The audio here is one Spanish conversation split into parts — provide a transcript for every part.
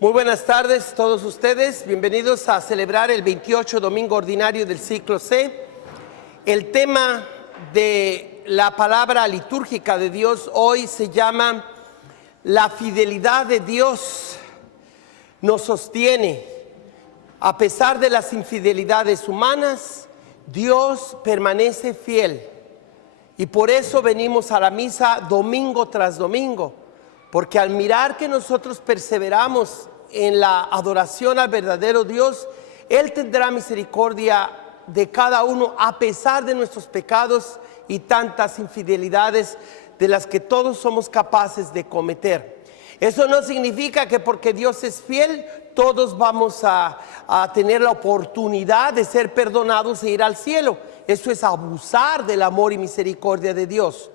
Muy buenas tardes a todos ustedes, bienvenidos a celebrar el 28 domingo ordinario del ciclo C. El tema de la palabra litúrgica de Dios hoy se llama la fidelidad de Dios nos sostiene. A pesar de las infidelidades humanas, Dios permanece fiel. Y por eso venimos a la misa domingo tras domingo, porque al mirar que nosotros perseveramos en la adoración al verdadero Dios, Él tendrá misericordia de cada uno a pesar de nuestros pecados y tantas infidelidades de las que todos somos capaces de cometer. Eso no significa que porque Dios es fiel, todos vamos a tener la oportunidad de ser perdonados e ir al cielo. Eso es abusar del amor y misericordia de Dios.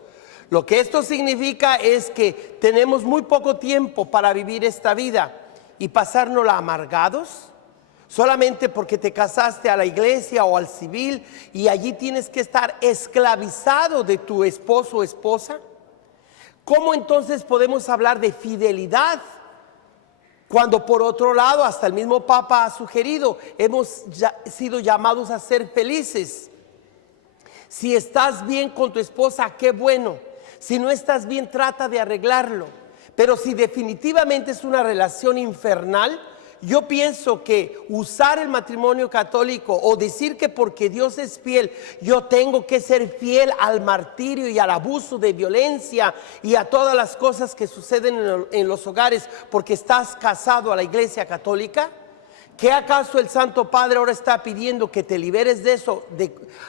Lo que esto significa es que tenemos muy poco tiempo para vivir esta vida y pasárnosla amargados, solamente porque te casaste a la iglesia o al civil y allí tienes que estar esclavizado de tu esposo o esposa. ¿Cómo entonces podemos hablar de fidelidad cuando por otro lado hasta el mismo Papa ha sugerido, hemos sido llamados a ser felices? Si estás bien con tu esposa, qué bueno. Si no estás bien, trata de arreglarlo. Pero si definitivamente es una relación infernal, yo pienso que usar el matrimonio católico o decir que porque Dios es fiel, yo tengo que ser fiel al martirio y al abuso de violencia y a todas las cosas que suceden en los hogares porque estás casado a la Iglesia Católica. ¿Qué acaso el Santo Padre ahora está pidiendo que te liberes de eso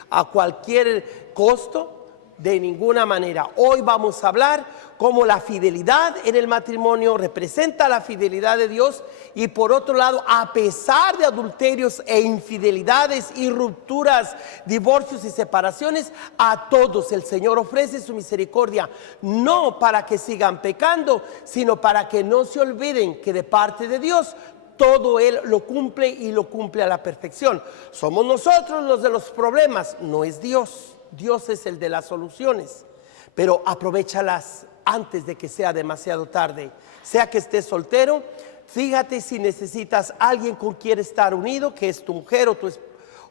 a cualquier costo? De ninguna manera. Hoy vamos a hablar cómo la fidelidad en el matrimonio representa la fidelidad de Dios y por otro lado, a pesar de adulterios e infidelidades y rupturas, divorcios y separaciones, a todos el Señor ofrece su misericordia, no para que sigan pecando, sino para que no se olviden que de parte de Dios todo Él lo cumple y lo cumple a la perfección. Somos nosotros los de los problemas, no es Dios. Dios es el de las soluciones, pero aprovéchalas antes de que sea demasiado tarde. Sea que estés soltero, fíjate si necesitas a alguien con quien estar unido, que es tu mujer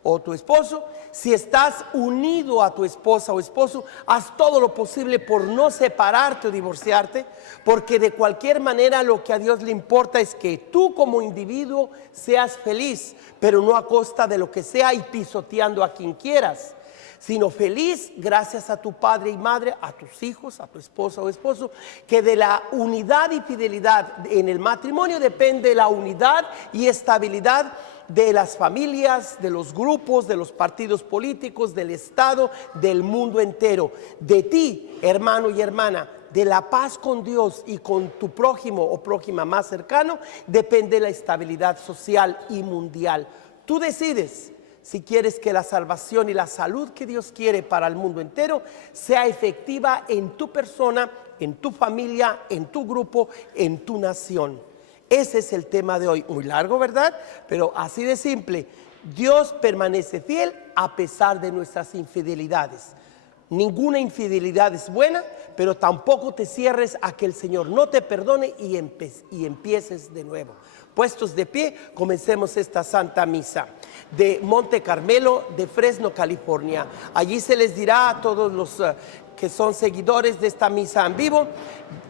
o tu esposo. Si estás unido a tu esposa o esposo, haz todo lo posible por no separarte o divorciarte, porque de cualquier manera lo que a Dios le importa es que tú como individuo seas feliz, pero no a costa de lo que sea y pisoteando a quien quieras, sino feliz gracias a tu padre y madre, a tus hijos, a tu esposa o esposo, que de la unidad y fidelidad en el matrimonio depende la unidad y estabilidad de las familias, de los grupos, de los partidos políticos, del Estado, del mundo entero. De ti, hermano y hermana, de la paz con Dios y con tu prójimo o prójima más cercano, depende la estabilidad social y mundial. Tú decides si quieres que la salvación y la salud que Dios quiere para el mundo entero sea efectiva en tu persona, en tu familia, en tu grupo, en tu nación. Ese es el tema de hoy. Muy largo, ¿verdad? Pero así de simple. Dios permanece fiel a pesar de nuestras infidelidades. Ninguna infidelidad es buena, pero tampoco te cierres a que el Señor no te perdone y empieces de nuevo. Puestos de pie, comencemos esta Santa Misa de Monte Carmelo, de Fresno, California. Allí se les dirá a todos los que son seguidores de esta misa en vivo,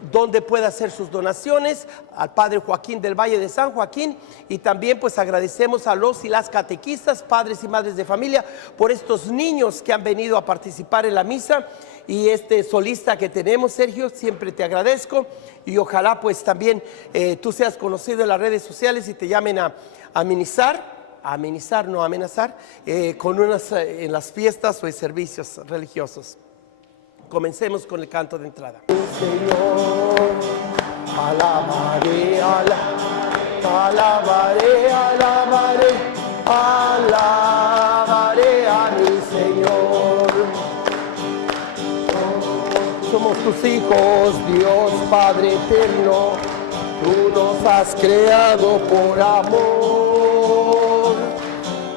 donde puede hacer sus donaciones al Padre Joaquín del Valle de San Joaquín, y también pues agradecemos a los y las catequistas, padres y madres de familia, por estos niños que han venido a participar en la misa, y este solista que tenemos, Sergio, siempre te agradezco, y ojalá pues también tú seas conocido en las redes sociales y te llamen a amenizar, no amenazar, con en las fiestas o en servicios religiosos. Comencemos con el canto de entrada. Señor, alabaré, alabaré, alabaré, alabaré a mi Señor. Somos tus hijos, Dios Padre eterno, tú nos has creado por amor.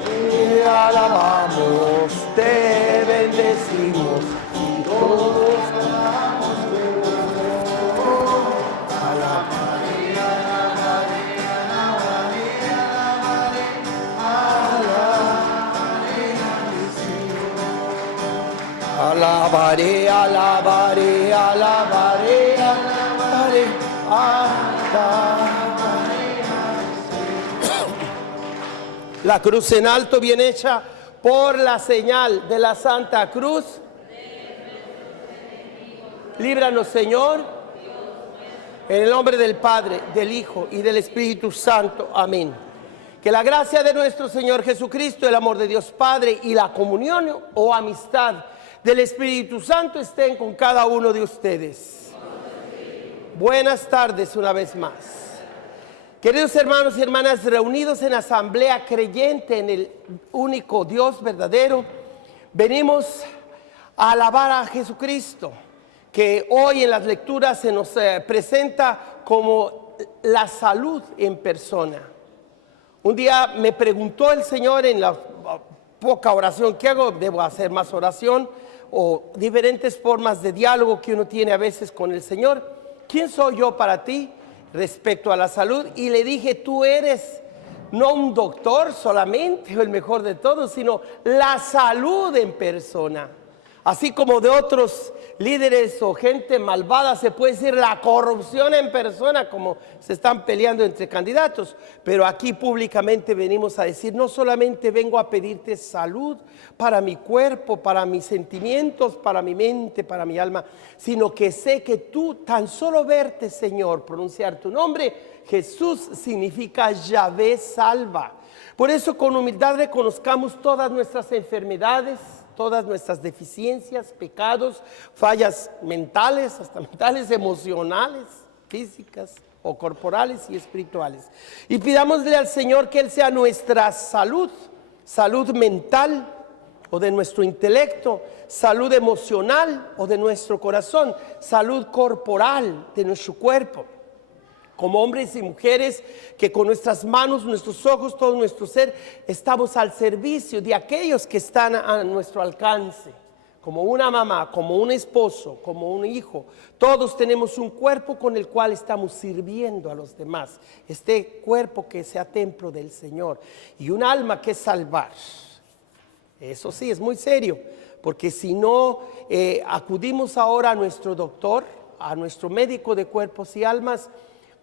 Te alabamos, te bendecimos. Todos alabamos tu amor. Alabaré, alabaré, alabaré. alabaré, alabaré, alabaré, alabaré, alabaré. La cruz en alto, bien hecha, por la señal de la Santa Cruz. Líbranos, Señor, en el nombre del Padre, del Hijo y del Espíritu Santo. Amén. Que la gracia de nuestro Señor Jesucristo, el amor de Dios Padre y la comunión o amistad del Espíritu Santo estén con cada uno de ustedes. Buenas tardes una vez más. Queridos hermanos y hermanas, reunidos en asamblea creyente en el único Dios verdadero, venimos a alabar a Jesucristo, que hoy en las lecturas se nos presenta como la salud en persona. Un día me preguntó el Señor en la poca oración que hago, debo hacer más oración, o diferentes formas de diálogo que uno tiene a veces con el Señor. ¿Quién soy yo para ti respecto a la salud? Y le dije, tú eres no un doctor solamente, o el mejor de todos, sino la salud en persona. Así como de otros líderes o gente malvada se puede decir la corrupción en persona, como se están peleando entre candidatos. Pero aquí públicamente venimos a decir, no solamente vengo a pedirte salud para mi cuerpo, para mis sentimientos, para mi mente, para mi alma, sino que sé que tú, tan solo verte, Señor, pronunciar tu nombre, Jesús, significa Yahvé salva. Por eso con humildad reconozcamos todas nuestras enfermedades, todas nuestras deficiencias, pecados, fallas mentales, hasta mentales, emocionales, físicas o corporales y espirituales. Y pidámosle al Señor que Él sea nuestra salud, salud mental o de nuestro intelecto, salud emocional o de nuestro corazón, salud corporal de nuestro cuerpo. Como hombres y mujeres que con nuestras manos, nuestros ojos, todo nuestro ser, estamos al servicio de aquellos que están a nuestro alcance. Como una mamá, como un esposo, como un hijo. Todos tenemos un cuerpo con el cual estamos sirviendo a los demás. Este cuerpo que sea templo del Señor. Y un alma que salvar. Eso sí, es muy serio. Porque si no acudimos ahora a nuestro doctor, a nuestro médico de cuerpos y almas,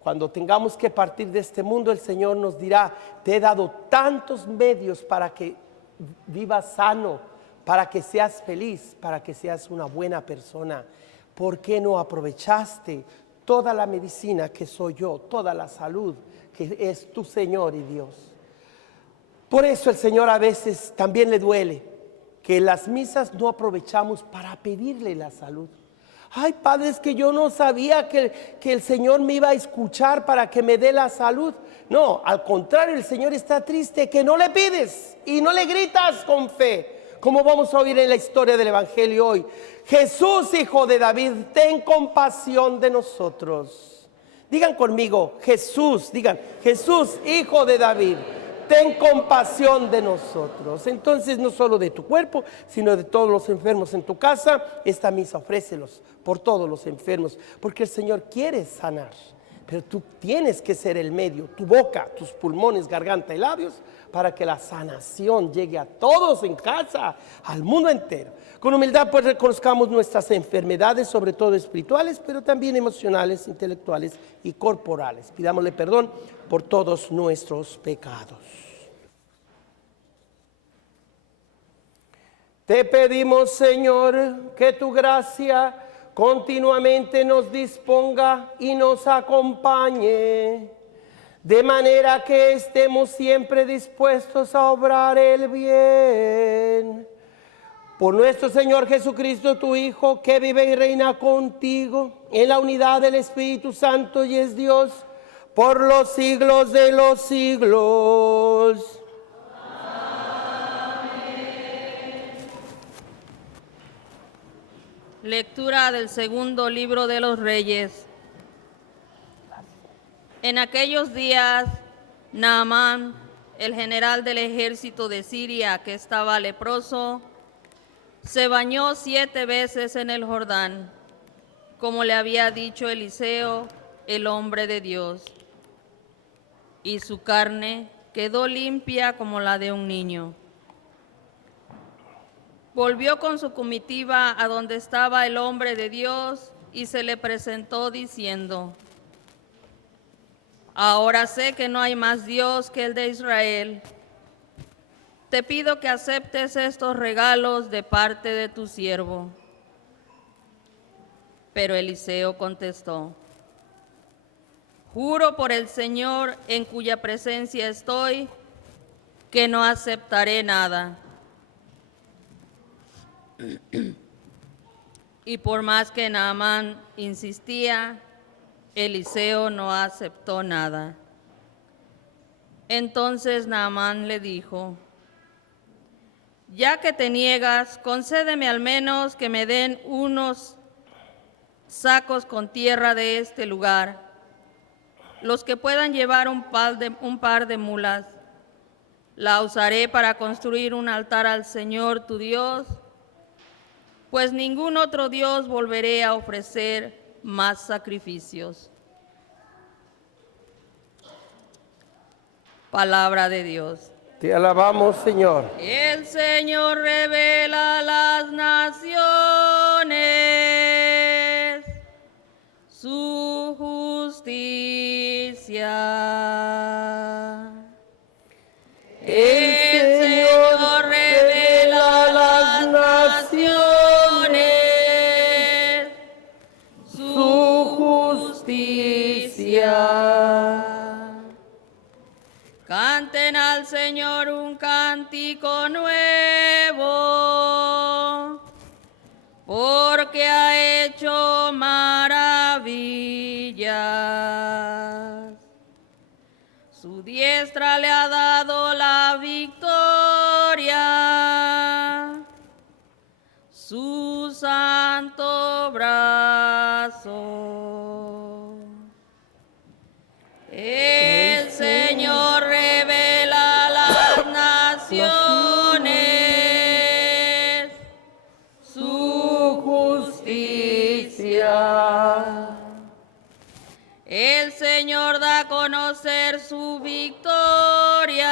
cuando tengamos que partir de este mundo, el Señor nos dirá, te he dado tantos medios para que vivas sano, para que seas feliz, para que seas una buena persona. ¿Por qué no aprovechaste toda la medicina que soy yo, toda la salud que es tu Señor y Dios? Por eso el Señor a veces también le duele que en las misas no aprovechamos para pedirle la salud. Ay, Padre, es que yo no sabía que el Señor me iba a escuchar para que me dé la salud. No, al contrario, el Señor está triste que no le pides y no le gritas con fe. Como vamos a oír en la historia del Evangelio hoy. Jesús, hijo de David, ten compasión de nosotros. Digan conmigo, Jesús, digan, Jesús, hijo de David, ten compasión de nosotros. Entonces, no solo de tu cuerpo, sino de todos los enfermos en tu casa. Esta misa ofrécelos por todos los enfermos, porque el Señor quiere sanar. Pero tú tienes que ser el medio, tu boca, tus pulmones, garganta y labios, para que la sanación llegue a todos en casa, al mundo entero. Con humildad pues reconozcamos nuestras enfermedades, sobre todo espirituales, pero también emocionales, intelectuales y corporales. Pidámosle perdón por todos nuestros pecados. Te pedimos, Señor, que tu gracia continuamente nos disponga y nos acompañe, de manera que estemos siempre dispuestos a obrar el bien. Por nuestro Señor Jesucristo, tu Hijo, que vive y reina contigo en la unidad del Espíritu Santo y es Dios por los siglos de los siglos. Lectura del segundo libro de los Reyes. En aquellos días, Naamán, el general del ejército de Siria que estaba leproso, se bañó 7 veces en el Jordán, como le había dicho Eliseo, el hombre de Dios, y su carne quedó limpia como la de un niño. volvió con su comitiva a donde estaba el hombre de Dios y se le presentó diciendo: Ahora sé que no hay más Dios que el de Israel. Te pido que aceptes estos regalos de parte de tu siervo. Pero Eliseo contestó: Juro por el Señor en cuya presencia estoy, que no aceptaré nada. Y por más que Naamán insistía, Eliseo no aceptó nada. Entonces Naamán le dijo: Ya que te niegas, concédeme al menos que me den unos sacos con tierra de este lugar, los que puedan llevar un par de mulas. La usaré para construir un altar al Señor tu Dios, pues ningún otro Dios volveré a ofrecer más sacrificios. Palabra de Dios. Te alabamos, Señor. El Señor revela a las naciones su justicia. El Señor revela a las naciones su justicia. Canten al Señor un cántico nuevo, porque ha hecho maravillas. Su diestra le ha dado la victoria, su santo brazo. El Señor revela a las naciones su justicia. El Señor da a conocer su victoria.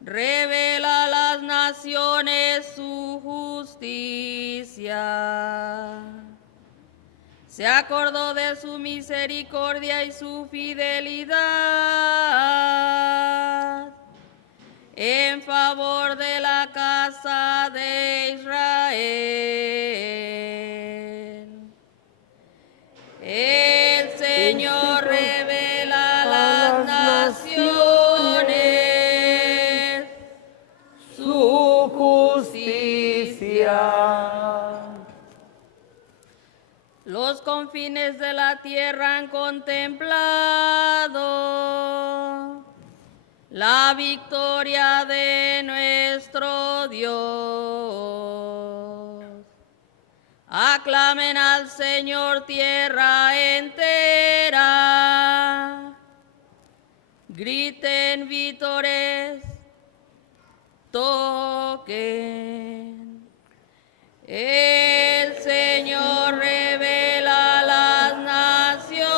Revela a las naciones su justicia. Se acordó de su misericordia y su fidelidad en favor de la casa de Israel. El Señor revela a las naciones su justicia. Los confines de la tierra han contemplado la victoria de nuestro Dios. Aclamen al Señor tierra entera. Griten vítores, toquen. El Señor revela a las naciones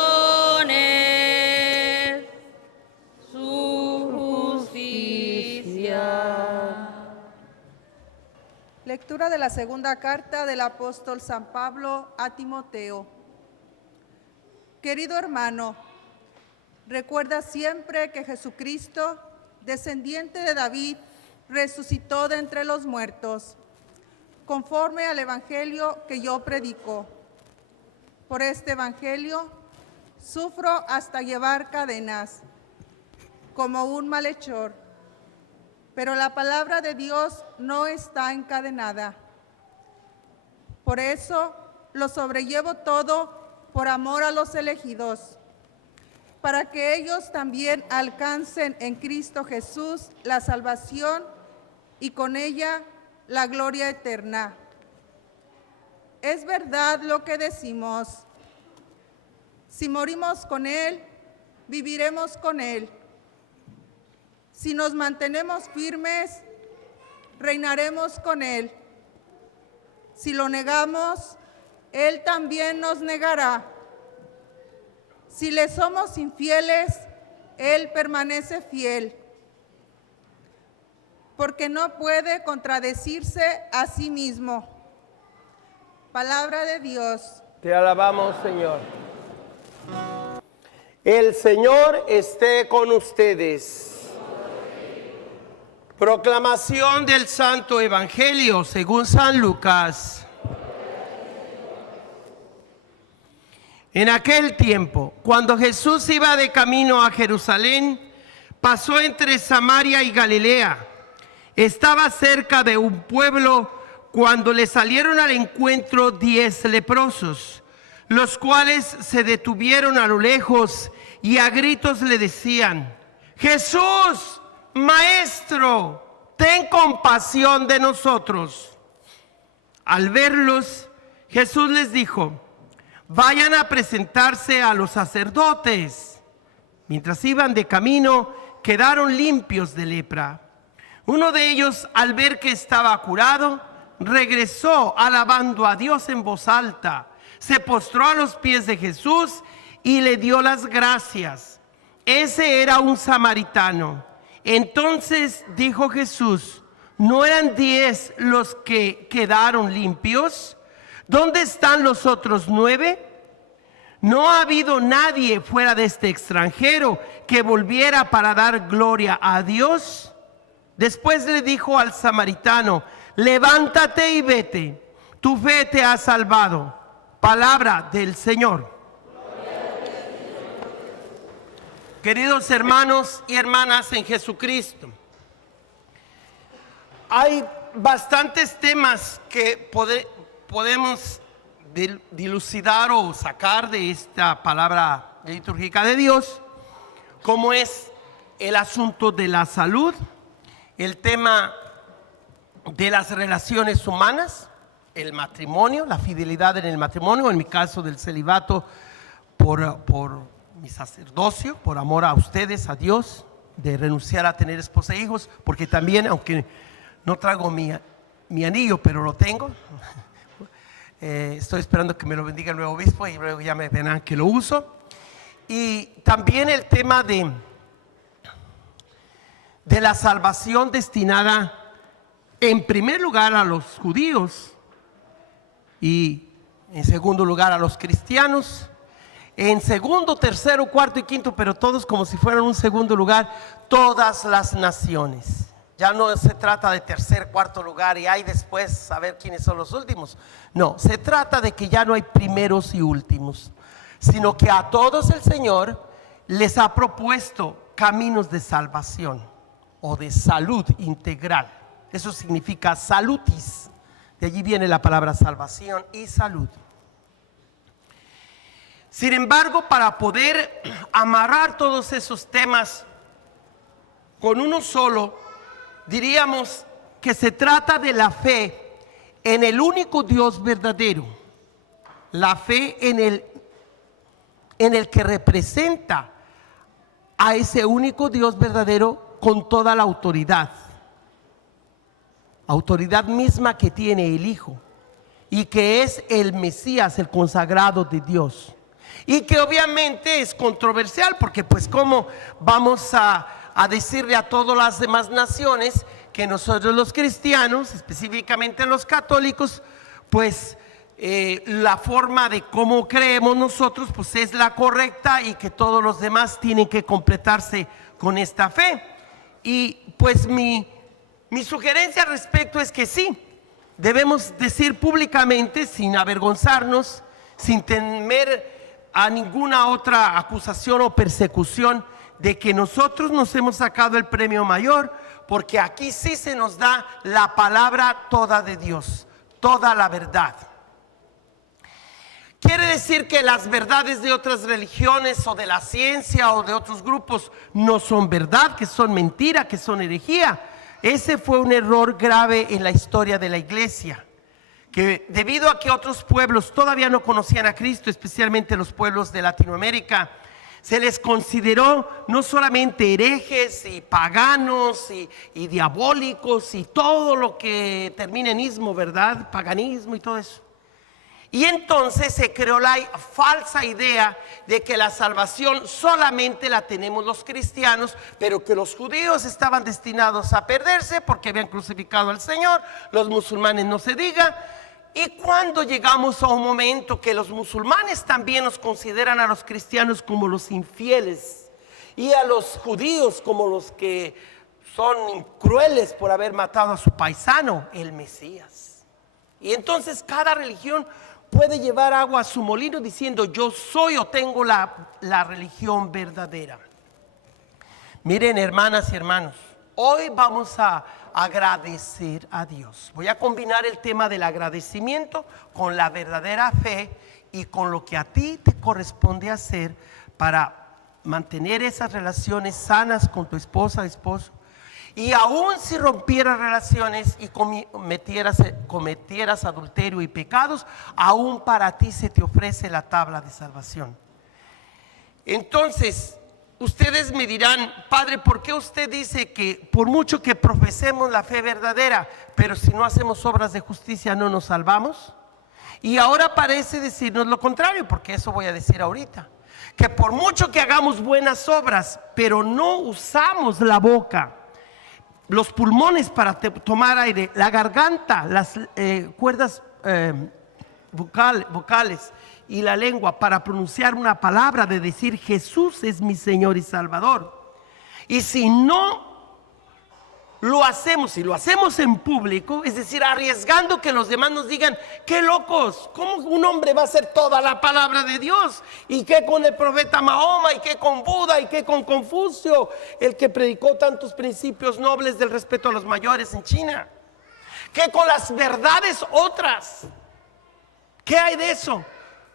su justicia. Lectura de la segunda carta del apóstol San Pablo a Timoteo. Querido hermano, recuerda siempre que Jesucristo, descendiente de David, resucitó de entre los muertos, conforme al evangelio que yo predico. Por este evangelio sufro hasta llevar cadenas, como un malhechor. Pero la palabra de Dios no está encadenada. Por eso lo sobrellevo todo por amor a los elegidos, para que ellos también alcancen en Cristo Jesús la salvación y con ella la gloria eterna. Es verdad lo que decimos: si morimos con Él, viviremos con Él. Si nos mantenemos firmes, reinaremos con Él. Si lo negamos, Él también nos negará. Si le somos infieles, Él permanece fiel, porque no puede contradecirse a sí mismo. Palabra de Dios. Te alabamos, Señor. El Señor esté con ustedes. Proclamación del Santo Evangelio según San Lucas. En aquel tiempo, cuando Jesús iba de camino a Jerusalén, pasó entre Samaria y Galilea. Estaba cerca de un pueblo cuando le salieron al encuentro 10 leprosos, los cuales se detuvieron a lo lejos y a gritos le decían: Jesús, Maestro, ten compasión de nosotros. Al verlos, Jesús les dijo: vayan a presentarse a los sacerdotes. Mientras iban de camino, quedaron limpios de lepra. Uno de ellos, al ver que estaba curado, regresó alabando a Dios en voz alta. Se postró a los pies de Jesús y le dio las gracias. Ese era un samaritano. Entonces dijo Jesús: ¿no eran 10 los que quedaron limpios? ¿Dónde están los otros 9? No ha habido nadie fuera de este extranjero que volviera para dar gloria a Dios. Después le dijo al samaritano: levántate y vete, tu fe te ha salvado. Palabra del Señor. Queridos hermanos y hermanas en Jesucristo, hay bastantes temas que podemos dilucidar o sacar de esta palabra litúrgica de Dios, como es el asunto de la salud, el tema de las relaciones humanas, el matrimonio, la fidelidad en el matrimonio, en mi caso del celibato por mi sacerdocio, por amor a ustedes, a Dios, de renunciar a tener esposa e hijos, porque también, aunque no traigo mi anillo, pero lo tengo. Estoy esperando que me lo bendiga el nuevo obispo y luego ya me verán que lo uso. Y también el tema de la salvación destinada en primer lugar a los judíos y en segundo lugar a los cristianos, en segundo, tercero, cuarto y quinto, pero todos como si fueran un segundo lugar, todas las naciones. Ya no se trata de tercer, cuarto lugar y hay después saber quiénes son los últimos. No, se trata de que ya no hay primeros y últimos, sino que a todos el Señor les ha propuesto caminos de salvación o de salud integral. Eso significa salutis. De allí viene la palabra salvación y salud. Sin embargo, para poder amarrar todos esos temas con uno solo, diríamos que se trata de la fe en el único Dios verdadero, la fe en el que representa a ese único Dios verdadero con toda la autoridad misma que tiene el Hijo y que es el Mesías, el consagrado de Dios, y que obviamente es controversial porque pues cómo vamos a decirle a todas las demás naciones que nosotros los cristianos, específicamente los católicos, pues la forma de cómo creemos nosotros pues es la correcta y que todos los demás tienen que completarse con esta fe. Y pues mi sugerencia al respecto es que sí, debemos decir públicamente, sin avergonzarnos, sin temer a ninguna otra acusación o persecución, de que nosotros nos hemos sacado el premio mayor, porque aquí sí se nos da la palabra toda de Dios, toda la verdad. Quiere decir que las verdades de otras religiones o de la ciencia o de otros grupos no son verdad, que son mentira, que son herejía. Ese fue un error grave en la historia de la iglesia, que debido a que otros pueblos todavía no conocían a Cristo, especialmente los pueblos de Latinoamérica, se les consideró no solamente herejes y paganos y diabólicos y todo lo que termina en ismo, ¿verdad? Paganismo y todo eso. Y entonces se creó la falsa idea de que la salvación solamente la tenemos los cristianos, pero que los judíos estaban destinados a perderse porque habían crucificado al Señor, los musulmanes no se diga. Y cuando llegamos a un momento que los musulmanes también nos consideran a los cristianos como los infieles y a los judíos como los que son crueles por haber matado a su paisano, el Mesías. Y entonces cada religión puede llevar agua a su molino diciendo yo soy o tengo la religión verdadera. Miren, hermanas y hermanos, hoy vamos a agradecer a Dios. Voy a combinar el tema del agradecimiento con la verdadera fe y con lo que a ti te corresponde hacer para mantener esas relaciones sanas con tu esposa, esposo. Y aún si rompieras relaciones y cometieras adulterio y pecados, aún para ti se te ofrece la tabla de salvación. Entonces, ustedes me dirán, Padre, ¿por qué usted dice que por mucho que profesemos la fe verdadera, pero si no hacemos obras de justicia no nos salvamos? Y ahora parece decirnos lo contrario, porque eso voy a decir ahorita. Que por mucho que hagamos buenas obras, pero no usamos la boca, los pulmones para tomar aire, la garganta, las cuerdas vocales y la lengua para pronunciar una palabra de decir Jesús es mi Señor y Salvador. Y si no lo hacemos, si lo hacemos en público, es decir, arriesgando que los demás nos digan, qué locos, ¿cómo un hombre va a hacer toda la palabra de Dios? ¿Y qué con el profeta Mahoma? ¿Y qué con Buda? ¿Y qué con Confucio? El que predicó tantos principios nobles del respeto a los mayores en China. ¿Qué con las verdades otras? ¿Qué hay de eso?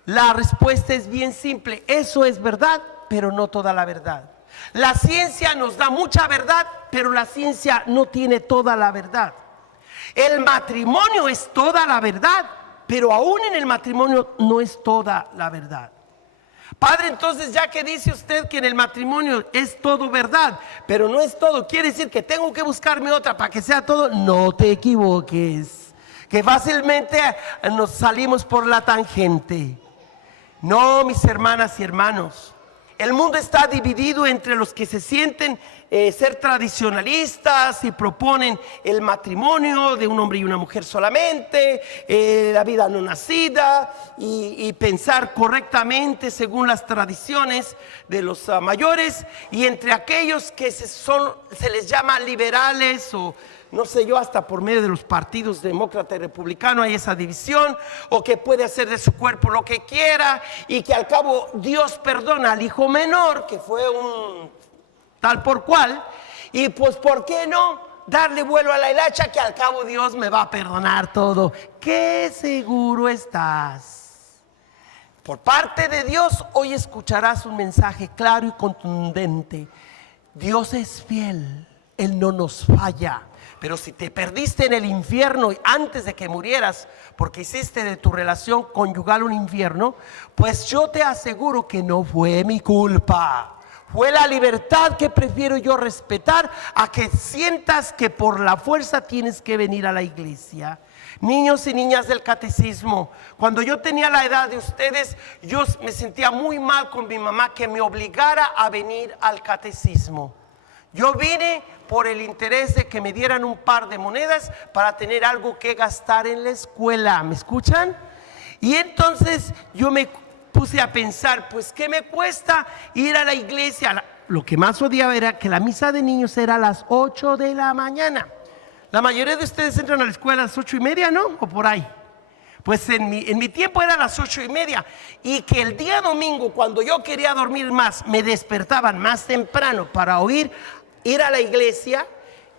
La respuesta es bien simple, eso es verdad, pero no toda la verdad. La ciencia nos da mucha verdad, pero la ciencia no tiene toda la verdad. El matrimonio es toda la verdad, pero aún en el matrimonio no es toda la verdad. Padre, entonces ya que dice usted que en el matrimonio es todo verdad, pero no es todo, ¿quiere decir que tengo que buscarme otra para que sea todo? No te equivoques, que fácilmente nos salimos por la tangente. No, mis hermanas y hermanos. El mundo está dividido entre los que se sienten ser tradicionalistas y proponen el matrimonio de un hombre y una mujer solamente, la vida no nacida y pensar correctamente según las tradiciones de los mayores, y entre aquellos que se les llama liberales o no sé yo, hasta por medio de los partidos demócrata y republicano hay esa división, o que puede hacer de su cuerpo lo que quiera y que al cabo Dios perdona al hijo menor que fue un tal por cual, y pues ¿por qué no darle vuelo a la hilacha que al cabo Dios me va a perdonar todo? ¿Qué seguro estás? Por parte de Dios hoy escucharás un mensaje claro y contundente. Dios es fiel, Él no nos falla. Pero si te perdiste en el infierno antes de que murieras, porque hiciste de tu relación conyugal un infierno, pues yo te aseguro que no fue mi culpa. Fue la libertad que prefiero yo respetar a que sientas que por la fuerza tienes que venir a la iglesia. Niños y niñas del catecismo, cuando yo tenía la edad de ustedes, yo me sentía muy mal con mi mamá que me obligara a venir al catecismo. Yo vine por el interés de que me dieran un par de monedas para tener algo que gastar en la escuela. ¿Me escuchan? Y entonces yo me puse a pensar, pues ¿qué me cuesta ir a la iglesia? Lo que más odiaba era que la misa de niños era a las 8 de la mañana. La mayoría de ustedes entran a la escuela a las 8:30, ¿no? O por ahí. Pues en mi tiempo era a las 8:30, y que el día domingo, cuando yo quería dormir más, me despertaban más temprano para ir a la iglesia.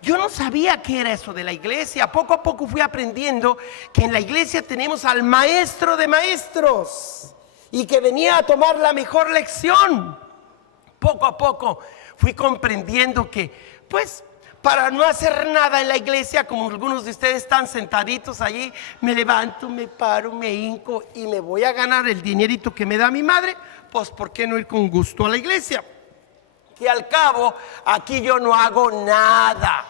Yo no sabía qué era eso de la iglesia. Poco a poco fui aprendiendo que en la iglesia tenemos al maestro de maestros y que venía a tomar la mejor lección. Poco a poco fui comprendiendo que, pues, para no hacer nada en la iglesia, como algunos de ustedes están sentaditos allí, me levanto, me paro, me hinco y me voy a ganar el dinerito que me da mi madre, pues ¿por qué no ir con gusto a la iglesia? Que al cabo aquí yo no hago nada.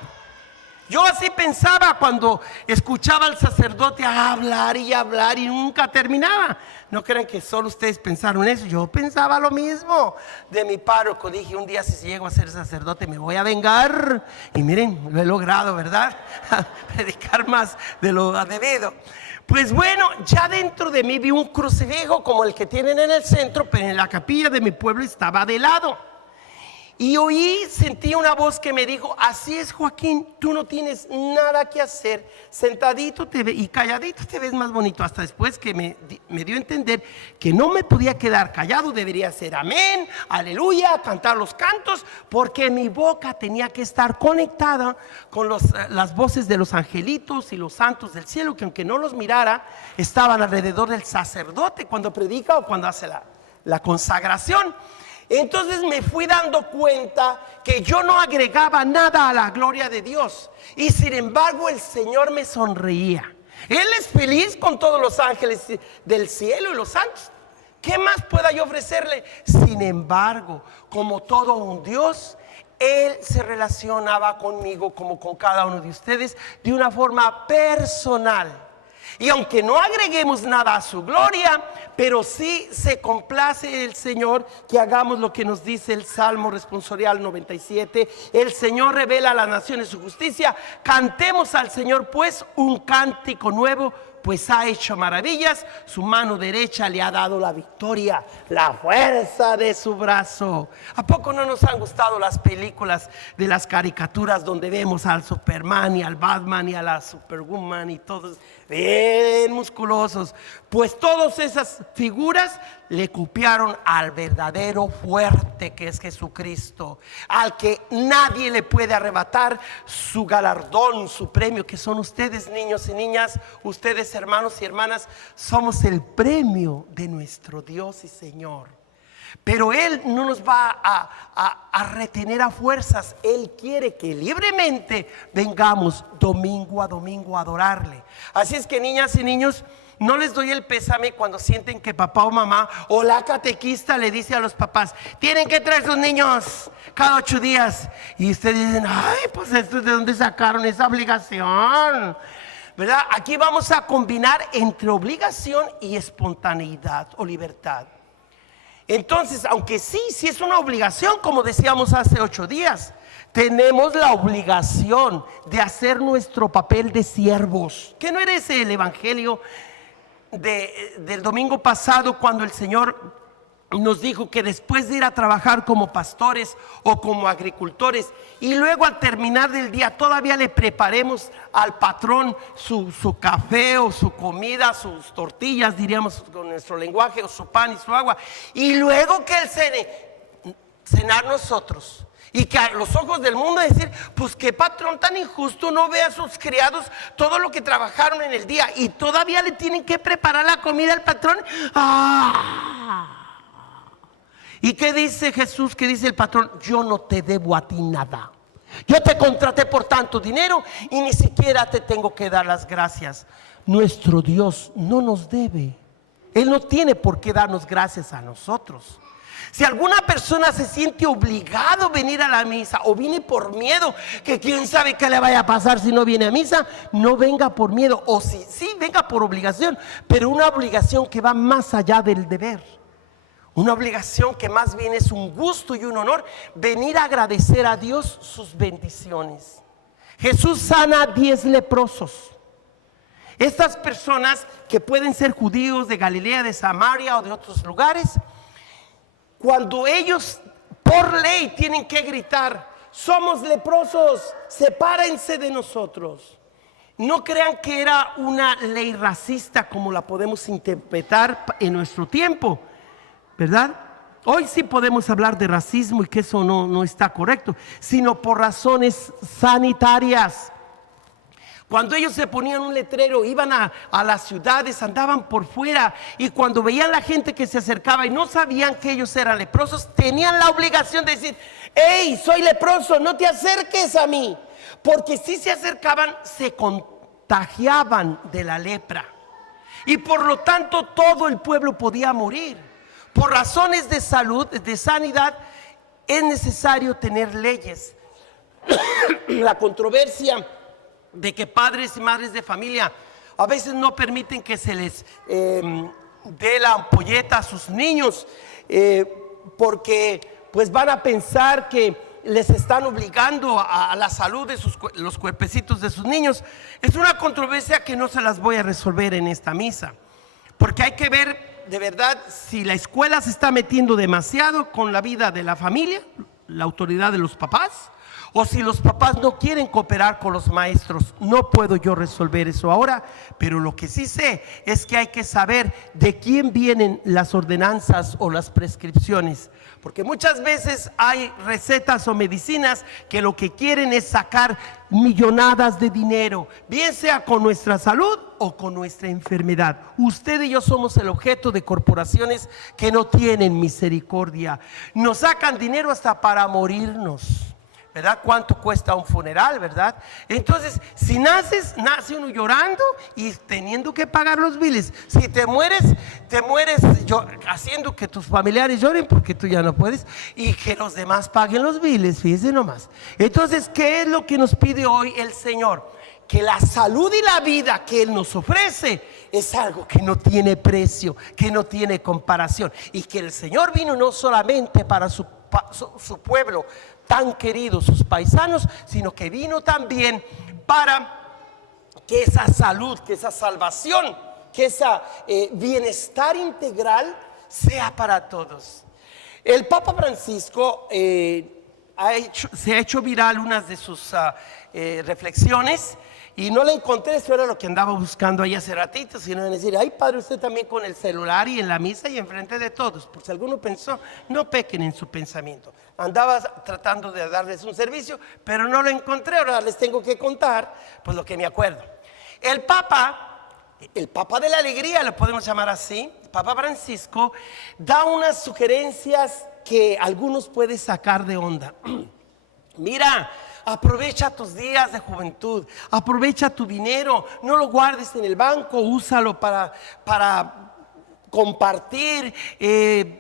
Yo así pensaba cuando escuchaba al sacerdote hablar y nunca terminaba. No crean que solo ustedes pensaron eso, yo pensaba lo mismo de mi párroco. Dije, un día si llego a ser sacerdote me voy a vengar. Y miren, lo he logrado, ¿verdad? Predicar más de lo debido. Pues bueno, ya dentro de mí vi un crucifijo como el que tienen en el centro, pero en la capilla de mi pueblo estaba de lado. Y sentí una voz que me dijo, así es, Joaquín, tú no tienes nada que hacer, sentadito y calladito te ves más bonito. Hasta después que me dio a entender que no me podía quedar callado, debería ser amén, aleluya, cantar los cantos, porque mi boca tenía que estar conectada con las voces de los angelitos y los santos del cielo, que aunque no los mirara, estaban alrededor del sacerdote cuando predica o cuando hace la consagración. Entonces me fui dando cuenta que yo no agregaba nada a la gloria de Dios, y sin embargo el Señor me sonreía. Él es feliz con todos los ángeles del cielo y los santos. ¿Qué más pueda yo ofrecerle? Sin embargo, como todo un Dios, Él se relacionaba conmigo como con cada uno de ustedes de una forma personal. Y aunque no agreguemos nada a su gloria, pero sí se complace el Señor que hagamos lo que nos dice el Salmo responsorial 97. El Señor revela a las naciones su justicia. Cantemos al Señor pues un cántico nuevo, pues ha hecho maravillas. Su mano derecha le ha dado la victoria, la fuerza de su brazo. ¿A poco no nos han gustado las películas de las caricaturas donde vemos al Superman y al Batman y a la Superwoman y todos bien musculosos? Pues todas esas figuras le copiaron al verdadero fuerte, que es Jesucristo, al que nadie le puede arrebatar su galardón, su premio, que son ustedes, niños y niñas. Ustedes, hermanos y hermanas, somos el premio de nuestro Dios y Señor. Pero Él no nos va a retener a fuerzas. Él quiere que libremente vengamos domingo a domingo a adorarle. Así es que, niñas y niños, no les doy el pésame cuando sienten que papá o mamá o la catequista le dice a los papás: tienen que traer sus niños cada 8 días. Y ustedes dicen: ay, pues esto, ¿de dónde sacaron esa obligación? ¿Verdad? Aquí vamos a combinar entre obligación y espontaneidad o libertad. Entonces, aunque sí es una obligación, como decíamos hace 8 días, tenemos la obligación de hacer nuestro papel de siervos. ¿Qué no era ese el evangelio del domingo pasado, cuando el Señor nos dijo que después de ir a trabajar como pastores o como agricultores, y luego al terminar del día todavía le preparemos al patrón su café o su comida, sus tortillas, diríamos con nuestro lenguaje, o su pan y su agua, y luego que él cenar nosotros? Y que a los ojos del mundo decir: pues qué patrón tan injusto, no ve a sus criados todo lo que trabajaron en el día y todavía le tienen que preparar la comida al patrón. ¿Y qué dice Jesús? ¿Qué dice el patrón? Yo no te debo a ti nada. Yo te contraté por tanto dinero y ni siquiera te tengo que dar las gracias. Nuestro Dios no nos debe. Él no tiene por qué darnos gracias a nosotros. Si alguna persona se siente obligado a venir a la misa, o viene por miedo, que quién sabe qué le vaya a pasar si no viene a misa, no venga por miedo. O sí, venga por obligación, pero una obligación que va más allá del deber. Una obligación que más bien es un gusto y un honor, venir a agradecer a Dios sus bendiciones. Jesús sana a 10 leprosos. Estas personas, que pueden ser judíos de Galilea, de Samaria o de otros lugares, cuando ellos por ley tienen que gritar: somos leprosos, sepárense de nosotros. No crean que era una ley racista como la podemos interpretar en nuestro tiempo, ¿verdad? Hoy sí podemos hablar de racismo y que eso no está correcto, sino por razones sanitarias. Cuando ellos se ponían un letrero, iban a las ciudades, andaban por fuera, y cuando veían la gente que se acercaba y no sabían que ellos eran leprosos, tenían la obligación de decir: hey, soy leproso, no te acerques a mí, porque si se acercaban se contagiaban de la lepra, y por lo tanto todo el pueblo podía morir. Por razones de salud, de sanidad, es necesario tener leyes. La controversia de que padres y madres de familia a veces no permiten que se les dé la ampolleta a sus niños, porque pues van a pensar que les están obligando a la salud de los cuerpecitos de sus niños. Es una controversia que no se las voy a resolver en esta misa, porque hay que ver de verdad si la escuela se está metiendo demasiado con la vida de la familia, la autoridad de los papás, o si los papás no quieren cooperar con los maestros. No puedo yo resolver eso ahora, pero lo que sí sé es que hay que saber de quién vienen las ordenanzas o las prescripciones, porque muchas veces hay recetas o medicinas que lo que quieren es sacar millonadas de dinero, bien sea con nuestra salud o con nuestra enfermedad. Usted y yo somos el objeto de corporaciones que no tienen misericordia. Nos sacan dinero hasta para morirnos, ¿verdad? ¿Cuánto cuesta un funeral, verdad? Entonces, si nace uno llorando y teniendo que pagar los biles. Si te mueres haciendo que tus familiares lloren porque tú ya no puedes, y que los demás paguen los biles, fíjense nomás. Entonces, ¿qué es lo que nos pide hoy el Señor? Que la salud y la vida que Él nos ofrece es algo que no tiene precio, que no tiene comparación, y que el Señor vino no solamente para su pueblo tan querido, sus paisanos, sino que vino también para que esa salud, que esa salvación, que ese bienestar integral sea para todos. El Papa Francisco se ha hecho viral unas de sus reflexiones, y no la encontré. Eso era lo que andaba buscando ahí hace ratito, sino en decir: ay, padre, usted también con el celular y en la misa y enfrente de todos. Por si alguno pensó, no pequen en su pensamiento. Andaba tratando de darles un servicio, pero no lo encontré. Ahora les tengo que contar pues lo que me acuerdo. El Papa de la Alegría, lo podemos llamar así, Papa Francisco, da unas sugerencias que algunos pueden sacar de onda. Mira, aprovecha tus días de juventud, aprovecha tu dinero, no lo guardes en el banco, úsalo para compartir,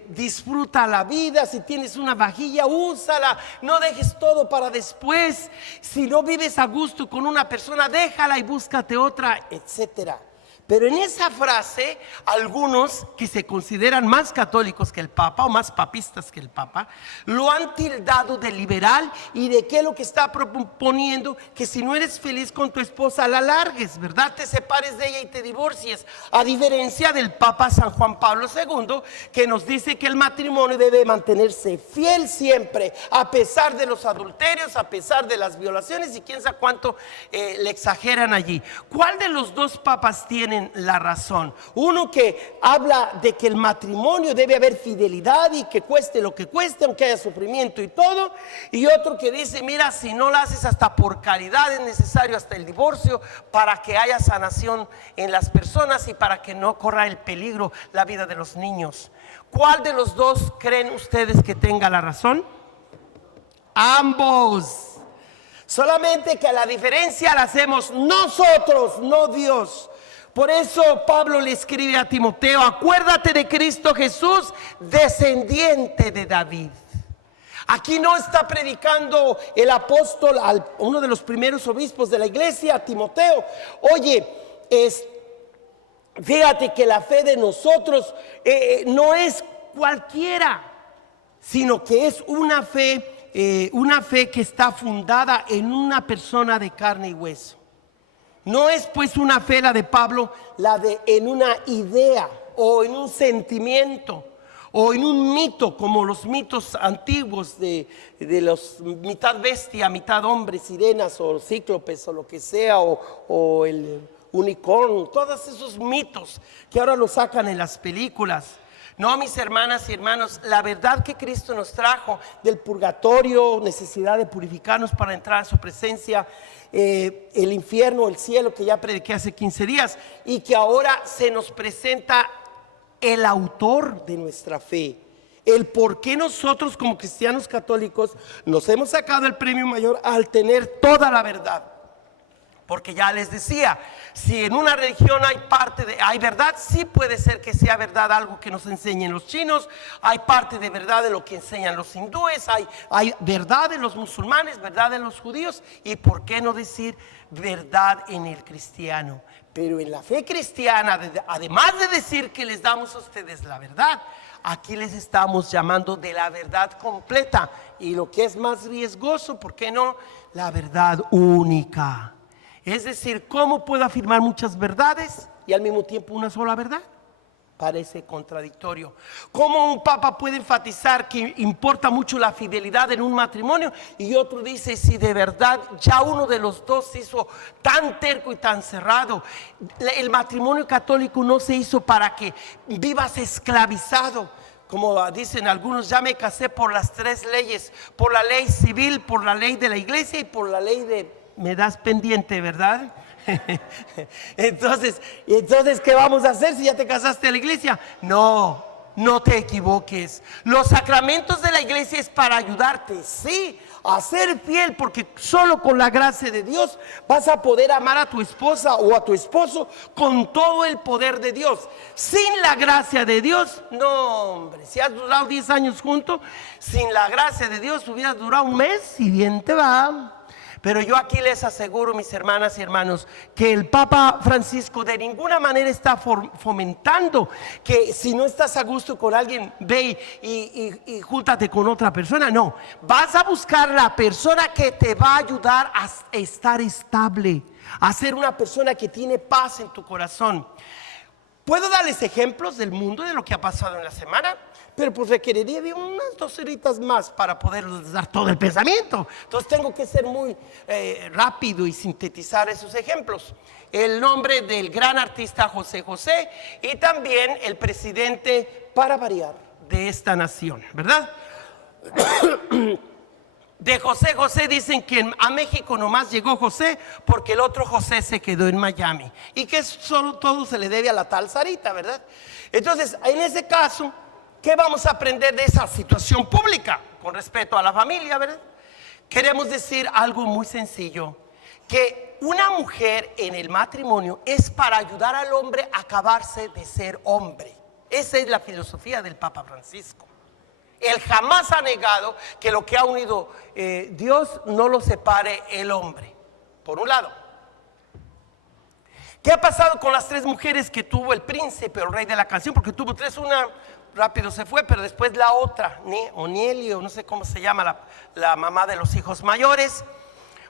disfruta la vida. Si tienes una vajilla, úsala, no dejes todo para después. Si no vives a gusto con una persona, déjala y búscate otra, etcétera. Pero en esa frase, algunos que se consideran más católicos que el Papa o más papistas que el Papa, lo han tildado de liberal, y de que lo que está proponiendo, que si no eres feliz con tu esposa, la largues, ¿verdad? Te separes de ella y te divorcies. A diferencia del Papa San Juan Pablo II, que nos dice que el matrimonio debe mantenerse fiel siempre, a pesar de los adulterios, a pesar de las violaciones, y quién sabe cuánto le exageran allí. ¿Cuál de los dos papas tienen la razón? Uno que habla de que el matrimonio debe haber fidelidad y que cueste lo que cueste, aunque haya sufrimiento y todo, y otro que dice: mira, si no lo haces hasta por caridad, es necesario hasta el divorcio para que haya sanación en las personas y para que no corra el peligro la vida de los niños. ¿Cuál de los dos creen ustedes que tenga la razón? Ambos. Solamente que la diferencia la hacemos nosotros, no Dios. Por eso Pablo le escribe a Timoteo: acuérdate de Cristo Jesús, descendiente de David. Aquí no está predicando el apóstol a uno de los primeros obispos de la iglesia, a Timoteo: oye, fíjate que la fe de nosotros no es cualquiera, sino que es una fe que está fundada en una persona de carne y hueso. No es pues una fe, la de Pablo, en una idea o en un sentimiento o en un mito, como los mitos antiguos de los mitad bestia, mitad hombre, sirenas o cíclopes o lo que sea, o el unicornio, todos esos mitos que ahora los sacan en las películas. No, mis hermanas y hermanos, la verdad que Cristo nos trajo del purgatorio, necesidad de purificarnos para entrar a su presencia, el infierno, el cielo, que ya prediqué hace 15 días, y que ahora se nos presenta el autor de nuestra fe, el por qué nosotros como cristianos católicos nos hemos sacado el premio mayor al tener toda la verdad. Porque ya les decía, si en una religión hay verdad, sí puede ser que sea verdad algo que nos enseñen los chinos, hay parte de verdad de lo que enseñan los hindúes, hay verdad en los musulmanes, verdad en los judíos, y por qué no decir verdad en el cristiano. Pero en la fe cristiana, además de decir que les damos a ustedes la verdad, aquí les estamos llamando de la verdad completa, y lo que es más riesgoso, ¿por qué no? La verdad única. Es decir, ¿cómo puedo afirmar muchas verdades y al mismo tiempo una sola verdad? Parece contradictorio. ¿Cómo un papa puede enfatizar que importa mucho la fidelidad en un matrimonio y otro dice si de verdad ya uno de los dos se hizo tan terco y tan cerrado? El matrimonio católico no se hizo para que vivas esclavizado. Como dicen algunos, ya me casé por las 3 leyes, por la ley civil, por la ley de la iglesia y por la ley de me das pendiente, ¿verdad? Entonces, ¿qué vamos a hacer si ya te casaste a la iglesia? No te equivoques. Los sacramentos de la iglesia es para ayudarte, sí, a ser fiel, porque solo con la gracia de Dios vas a poder amar a tu esposa o a tu esposo con todo el poder de Dios. Sin la gracia de Dios, no, hombre, si has durado 10 años juntos, sin la gracia de Dios hubieras durado un mes y bien te va. Pero yo aquí les aseguro, mis hermanas y hermanos, que el Papa Francisco de ninguna manera está fomentando que si no estás a gusto con alguien, ve y júntate con otra persona. No, vas a buscar la persona que te va a ayudar a estar estable, a ser una persona que tiene paz en tu corazón. Puedo darles ejemplos del mundo, de lo que ha pasado en la semana, pero pues requeriría de unas 2 horitas más para poderles dar todo el pensamiento. Entonces tengo que ser muy rápido y sintetizar esos ejemplos. El nombre del gran artista José José y también el presidente, para variar, de esta nación, ¿verdad? De José José dicen que a México nomás llegó José porque el otro José se quedó en Miami y que solo todo se le debe a la tal Sarita, ¿verdad? Entonces, en ese caso, ¿qué vamos a aprender de esa situación pública con respecto a la familia, verdad? Queremos decir algo muy sencillo, que una mujer en el matrimonio es para ayudar al hombre a acabarse de ser hombre. Esa es la filosofía del Papa Francisco. Él jamás ha negado que lo que ha unido Dios no lo separe el hombre, por un lado. ¿Qué ha pasado con las 3 mujeres que tuvo el príncipe, el rey de la canción? Porque tuvo 3, una rápido se fue, pero después la otra, Onieli, o no sé cómo se llama, la mamá de los hijos mayores,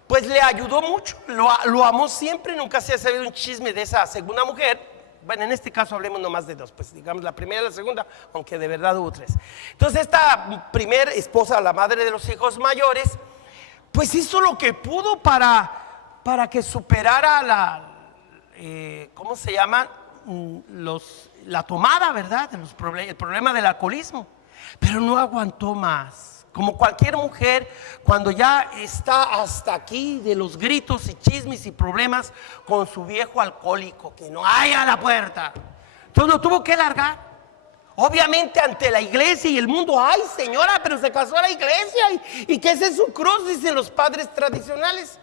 pues le ayudó mucho, lo amó siempre, nunca se ha sabido un chisme de esa segunda mujer. Bueno, en este caso hablemos nomás de 2, pues digamos la primera y la segunda, aunque de verdad hubo 3. Entonces esta primera esposa, la madre de los hijos mayores, pues hizo lo que pudo para que superara ¿cómo se llama? La tomada, ¿verdad? El problema del alcoholismo, pero no aguantó más. Como cualquier mujer, cuando ya está hasta aquí de los gritos y chismes y problemas con su viejo alcohólico que no hay a la puerta, entonces lo tuvo que largar. Obviamente ante la iglesia y el mundo, ay señora, pero se casó a la iglesia y que ese es su cruz, dicen los padres tradicionales.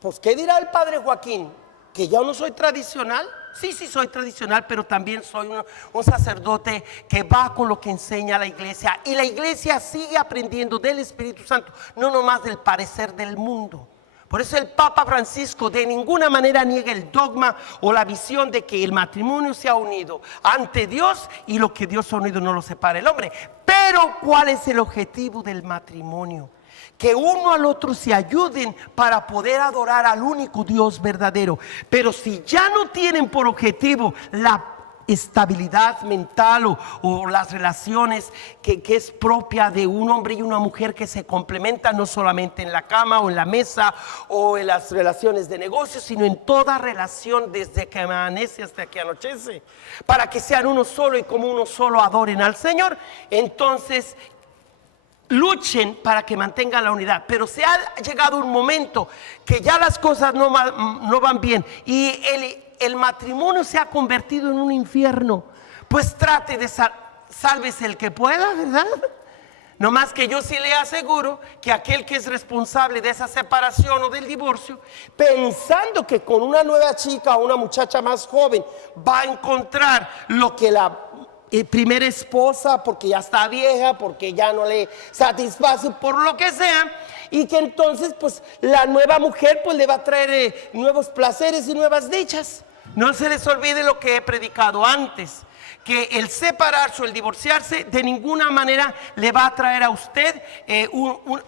Pues ¿qué dirá el padre Joaquín? ¿Que yo no soy tradicional? Sí, soy tradicional, pero también soy un sacerdote que va con lo que enseña la iglesia. Y la iglesia sigue aprendiendo del Espíritu Santo, no nomás del parecer del mundo. Por eso el Papa Francisco de ninguna manera niega el dogma o la visión de que el matrimonio se ha unido ante Dios y lo que Dios ha unido no lo separa el hombre. Pero ¿cuál es el objetivo del matrimonio? Que uno al otro se ayuden para poder adorar al único Dios verdadero. Pero si ya no tienen por objetivo la estabilidad mental o las relaciones que es propia de un hombre y una mujer que se complementan no solamente en la cama o en la mesa o en las relaciones de negocios, sino en toda relación desde que amanece hasta que anochece, para que sean uno solo y como uno solo adoren al Señor, entonces luchen para que mantengan la unidad. Pero se ha llegado un momento que ya las cosas no van bien y el matrimonio se ha convertido en un infierno. Pues trate de sálvese el que pueda, ¿verdad? No más que yo sí le aseguro que aquel que es responsable de esa separación o del divorcio, pensando que con una nueva chica o una muchacha más joven va a encontrar lo que la primera esposa, porque ya está vieja, porque ya no le satisface, por lo que sea, y que entonces pues la nueva mujer pues le va a traer nuevos placeres y nuevas dichas. No se les olvide lo que he predicado antes, que el separarse o el divorciarse de ninguna manera le va a traer a usted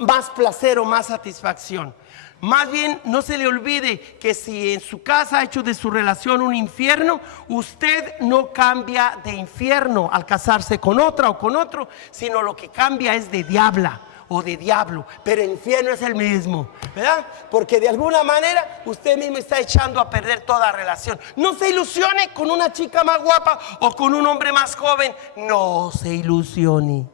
más placer o más satisfacción. Más bien, no se le olvide que si en su casa ha hecho de su relación un infierno, usted no cambia de infierno al casarse con otra o con otro, sino lo que cambia es de diabla o de diablo, pero el infierno es el mismo, ¿verdad? Porque de alguna manera usted mismo está echando a perder toda relación. No se ilusione con una chica más guapa o con un hombre más joven, no se ilusione.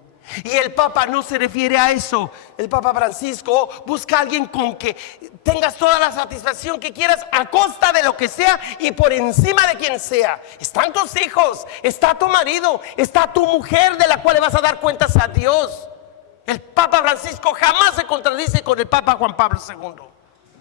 Y el Papa no se refiere a eso. El Papa Francisco busca a alguien con que tengas toda la satisfacción que quieras a costa de lo que sea y por encima de quien sea. Están tus hijos, está tu marido, está tu mujer de la cual le vas a dar cuentas a Dios. El Papa Francisco jamás se contradice con el Papa Juan Pablo II.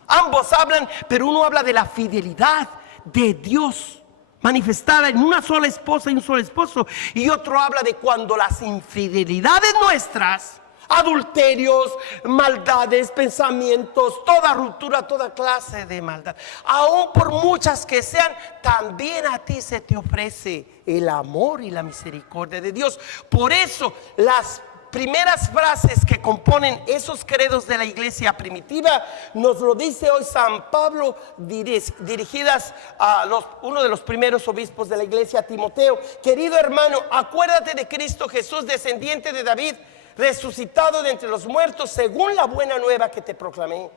Ambos hablan, pero uno habla de la fidelidad de Dios manifestada en una sola esposa y un solo esposo, y otro habla de cuando las infidelidades nuestras, adulterios, maldades, pensamientos, toda ruptura, toda clase de maldad, aun por muchas que sean, también a ti se te ofrece el amor y la misericordia de Dios. Por eso las primeras frases que componen esos credos de la iglesia primitiva nos lo dice hoy San Pablo, dirigidas a uno de los primeros obispos de la iglesia, Timoteo. Querido hermano, acuérdate de Cristo Jesús, descendiente de David, resucitado de entre los muertos, según la buena nueva que te proclamé.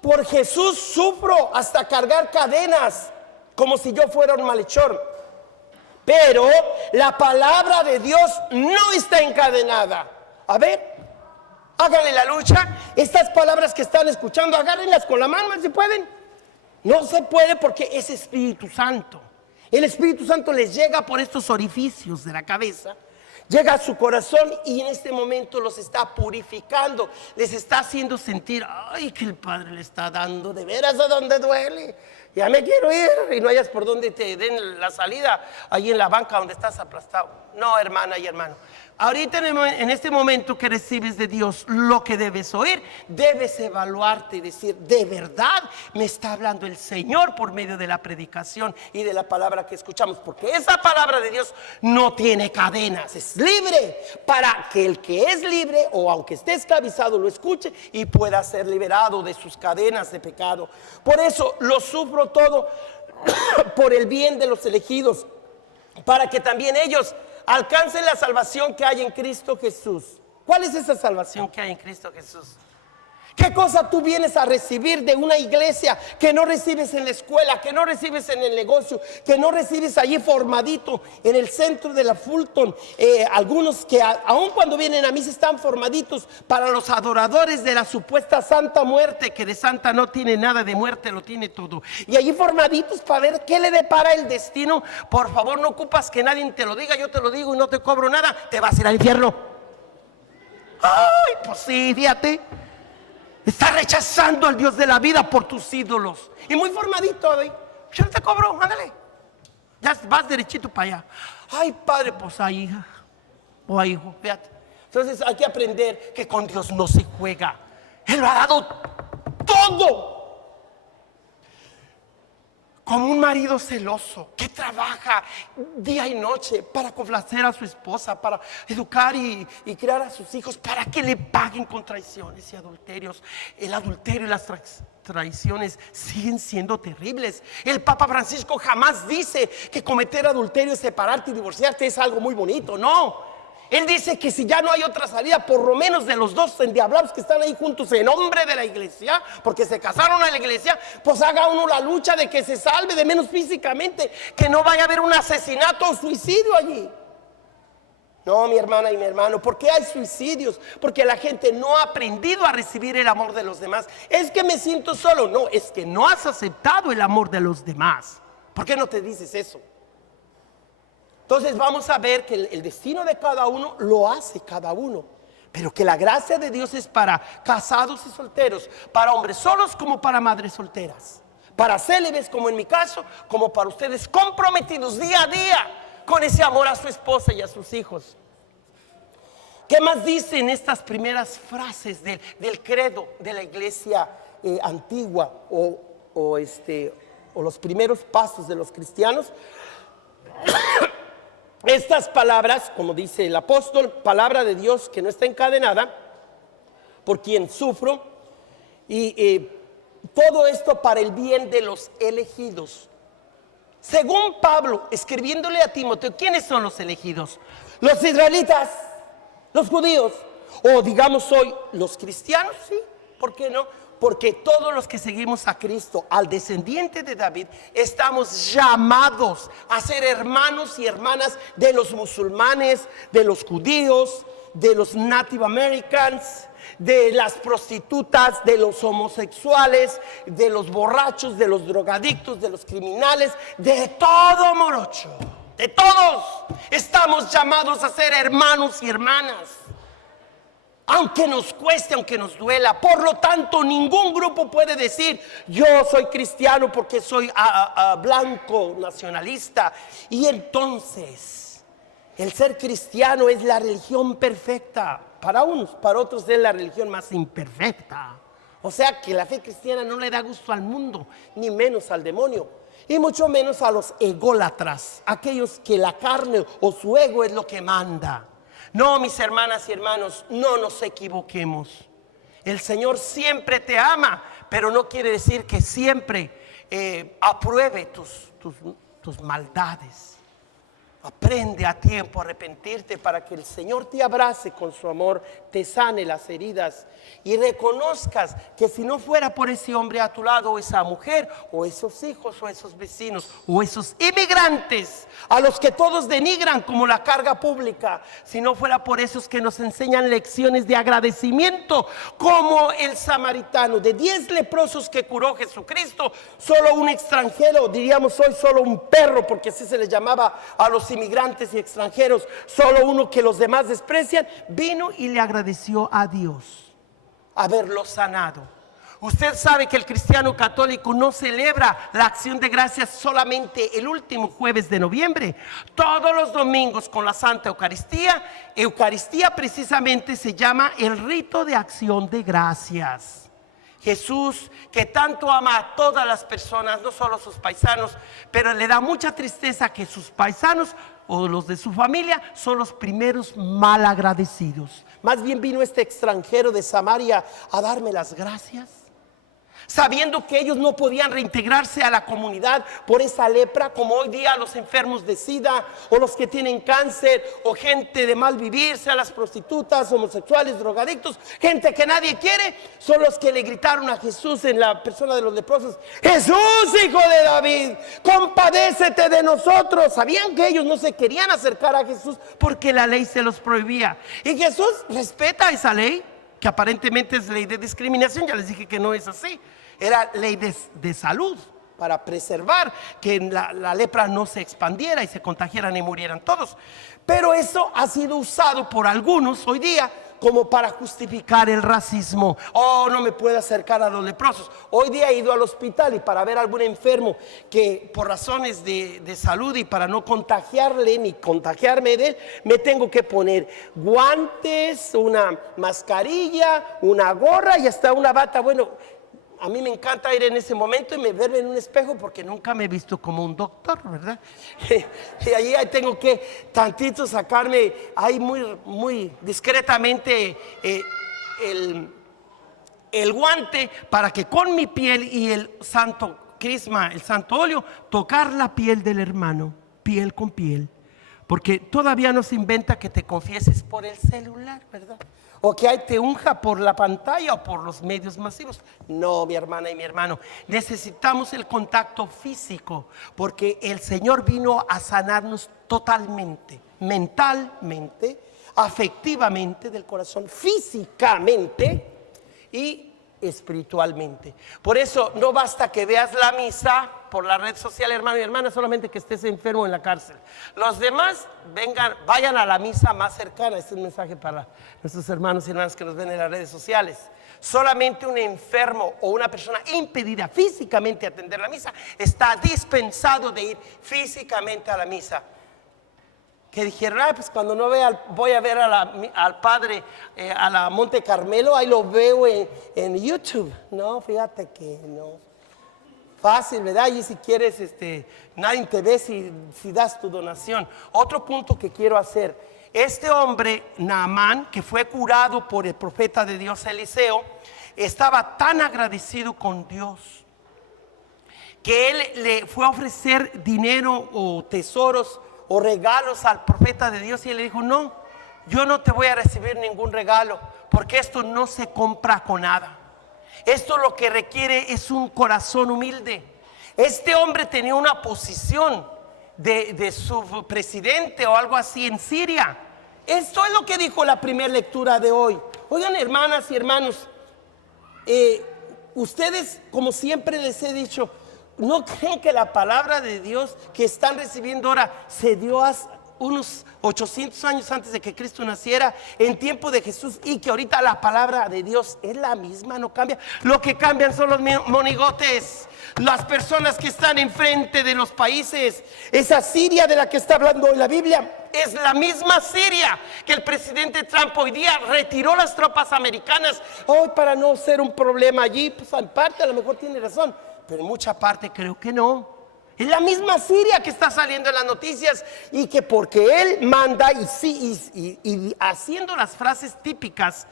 Por Jesús sufro hasta cargar cadenas, como si yo fuera un malhechor. Pero la palabra de Dios no está encadenada. A ver, háganle la lucha. Estas palabras que están escuchando, agárrenlas con la mano si pueden. No se puede porque es Espíritu Santo. El Espíritu Santo les llega por estos orificios de la cabeza, llega a su corazón y en este momento los está purificando, les está haciendo sentir, ay, que el Padre le está dando de veras a donde duele. Ya me quiero ir y no hayas por donde te den la salida, ahí en la banca donde estás aplastado. No, hermana y hermano, ahorita en este momento que recibes de Dios lo que debes oír, debes evaluarte y decir, de verdad me está hablando el Señor por medio de la predicación y de la palabra que escuchamos, porque esa palabra de Dios no tiene cadenas, es libre, para que el que es libre o aunque esté esclavizado lo escuche y pueda ser liberado de sus cadenas de pecado. Por eso lo sufro todo por el bien de los elegidos, para que también ellos alcancen la salvación que hay en Cristo Jesús. ¿Cuál es esa salvación que hay en Cristo Jesús? ¿Qué cosa tú vienes a recibir de una iglesia que no recibes en la escuela, que no recibes en el negocio, que no recibes allí formadito en el centro de la Fulton? Algunos que aun cuando vienen a misa están formaditos para los adoradores de la supuesta santa muerte, que de santa no tiene nada, de muerte lo tiene todo. Y allí formaditos para ver qué le depara el destino. Por favor, no ocupas que nadie te lo diga, yo te lo digo y no te cobro nada, te vas a ir al infierno. Ay, pues sí, fíjate. Estás rechazando al Dios de la vida por tus ídolos. Y muy formadito, ¿eh? Yo no te cobro, ándale. Ya vas derechito para allá. Ay, padre, pues ahí, hija. O ahí, hijo, fíjate. Entonces hay que aprender que con Dios no se juega. Él lo ha dado todo. Como un marido celoso que trabaja día y noche para complacer a su esposa, para educar y criar a sus hijos, para que le paguen con traiciones y adulterios. El adulterio y las traiciones siguen siendo terribles. El Papa Francisco jamás dice que cometer adulterio, separarte y divorciarte es algo muy bonito. No. Él dice que si ya no hay otra salida, por lo menos de los dos endiablados que están ahí juntos en nombre de la iglesia, porque se casaron a la iglesia, pues haga uno la lucha de que se salve, de menos físicamente, que no vaya a haber un asesinato o suicidio allí. No, mi hermana y mi hermano, ¿por qué hay suicidios? Porque la gente no ha aprendido a recibir el amor de los demás. Es que me siento solo. No, es que no has aceptado el amor de los demás. ¿Por qué no te dices eso? Entonces vamos a ver que el destino de cada uno lo hace cada uno. Pero que la gracia de Dios es para casados y solteros, para hombres solos como para madres solteras, para célibes como en mi caso, como para ustedes comprometidos día a día con ese amor a su esposa y a sus hijos. ¿Qué más dicen estas primeras frases del credo de la iglesia antigua o los primeros pasos de los cristianos? Estas palabras, como dice el apóstol, palabra de Dios que no está encadenada, por quien sufro, y todo esto para el bien de los elegidos. Según Pablo, escribiéndole a Timoteo, ¿quiénes son los elegidos? Los israelitas, los judíos, o digamos hoy los cristianos, sí, ¿por qué no? Porque todos los que seguimos a Cristo, al descendiente de David, estamos llamados a ser hermanos y hermanas de los musulmanes, de los judíos, de los Native Americans, de las prostitutas, de los homosexuales, de los borrachos, de los drogadictos, de los criminales, de todo morocho, de todos. Estamos llamados a ser hermanos y hermanas. Aunque nos cueste, aunque nos duela. Por lo tanto, ningún grupo puede decir: yo soy cristiano porque soy blanco, nacionalista. Y entonces, el ser cristiano es la religión perfecta. Para unos, para otros es la religión más imperfecta. O sea que la fe cristiana no le da gusto al mundo, ni menos al demonio. Y mucho menos a los ególatras, aquellos que la carne o su ego es lo que manda. No, mis hermanas y hermanos, no nos equivoquemos. El Señor siempre te ama, pero no quiere decir que siempre apruebe tus maldades. Aprende a tiempo a arrepentirte para que el Señor te abrace con su amor, te sane las heridas y reconozcas que si no fuera por ese hombre a tu lado, o esa mujer, o esos hijos, o esos vecinos, o esos inmigrantes a los que todos denigran como la carga pública, si no fuera por esos que nos enseñan lecciones de agradecimiento, como el samaritano, de 10 leprosos que curó Jesucristo, solo un extranjero, diríamos hoy solo un perro, porque así se les llamaba a los inmigrantes y extranjeros, solo uno que los demás desprecian, vino y le agradeció a Dios haberlo sanado. Usted sabe que el cristiano católico no celebra la acción de gracias solamente el último jueves de noviembre. Todos los domingos con la Santa Eucaristía. Eucaristía precisamente se llama el rito de acción de gracias. Jesús, que tanto ama a todas las personas, no solo a sus paisanos, pero le da mucha tristeza que sus paisanos o los de su familia son los primeros malagradecidos. Más bien vino este extranjero de Samaria a darme las gracias, sabiendo que ellos no podían reintegrarse a la comunidad por esa lepra, como hoy día los enfermos de SIDA, o los que tienen cáncer, o gente de mal vivir, sea las prostitutas, homosexuales, drogadictos, gente que nadie quiere, son los que le gritaron a Jesús en la persona de los leprosos: Jesús, hijo de David, compadécete de nosotros. Sabían que ellos no se querían acercar a Jesús porque la ley se los prohibía, y Jesús respeta esa ley, que aparentemente es ley de discriminación. Ya les dije que no es así. Era ley de salud, para preservar que la lepra no se expandiera y se contagiaran y murieran todos. Pero eso ha sido usado por algunos hoy día como para justificar el racismo. Oh, no me puedo acercar a los leprosos. Hoy día he ido al hospital y para ver a algún enfermo que por razones de salud y para no contagiarle ni contagiarme de él, me tengo que poner guantes, una mascarilla, una gorra y hasta una bata. Bueno, a mí me encanta ir en ese momento y verme en un espejo porque nunca me he visto como un doctor, ¿verdad? Y ahí tengo que tantito sacarme ahí muy discretamente el guante para que con mi piel y el santo crisma, el santo óleo, tocar la piel del hermano, piel con piel. Porque todavía no se inventa que te confieses por el celular, ¿verdad? O que te unja por la pantalla o por los medios masivos. No, mi hermana y mi hermano, necesitamos el contacto físico, porque el Señor vino a sanarnos totalmente, mentalmente, afectivamente del corazón, físicamente, y espiritualmente. Por eso no basta que veas la misa por la red social, hermano y hermana, solamente que estés enfermo en la cárcel. Los demás vayan a la misa más cercana. Este es un mensaje para nuestros hermanos y hermanas que nos ven en las redes sociales. Solamente un enfermo o una persona impedida físicamente a atender la misa está dispensado de ir físicamente a la misa. Que dijeron, pues cuando no vea, voy a ver al padre a la Monte Carmelo, ahí lo veo en YouTube. No, fíjate que no. Fácil, ¿verdad? Y si quieres, nadie te ve si das tu donación. Otro punto que quiero hacer. Este hombre, Naamán, que fue curado por el profeta de Dios Eliseo, estaba tan agradecido con Dios que él le fue a ofrecer dinero o tesoros o regalos al profeta de Dios, y él le dijo, no, yo no te voy a recibir ningún regalo, porque esto no se compra con nada. Esto lo que requiere es un corazón humilde. Este hombre tenía una posición de su presidente o algo así en Siria. Esto es lo que dijo la primera lectura de hoy. Oigan, hermanas y hermanos, ustedes, como siempre les he dicho, ¿no creen que la palabra de Dios que están recibiendo ahora se dio hace unos 800 años antes de que Cristo naciera, en tiempo de Jesús, y que ahorita la palabra de Dios es la misma, no cambia? Lo que cambian son los monigotes, las personas que están enfrente de los países. Esa Siria de la que está hablando hoy la Biblia es la misma Siria que el presidente Trump hoy día retiró las tropas americanas hoy para no ser un problema allí. Pues en parte a lo mejor tiene razón, pero en mucha parte creo que no. Es la misma Siria que está saliendo en las noticias, y que porque él manda y haciendo las frases típicas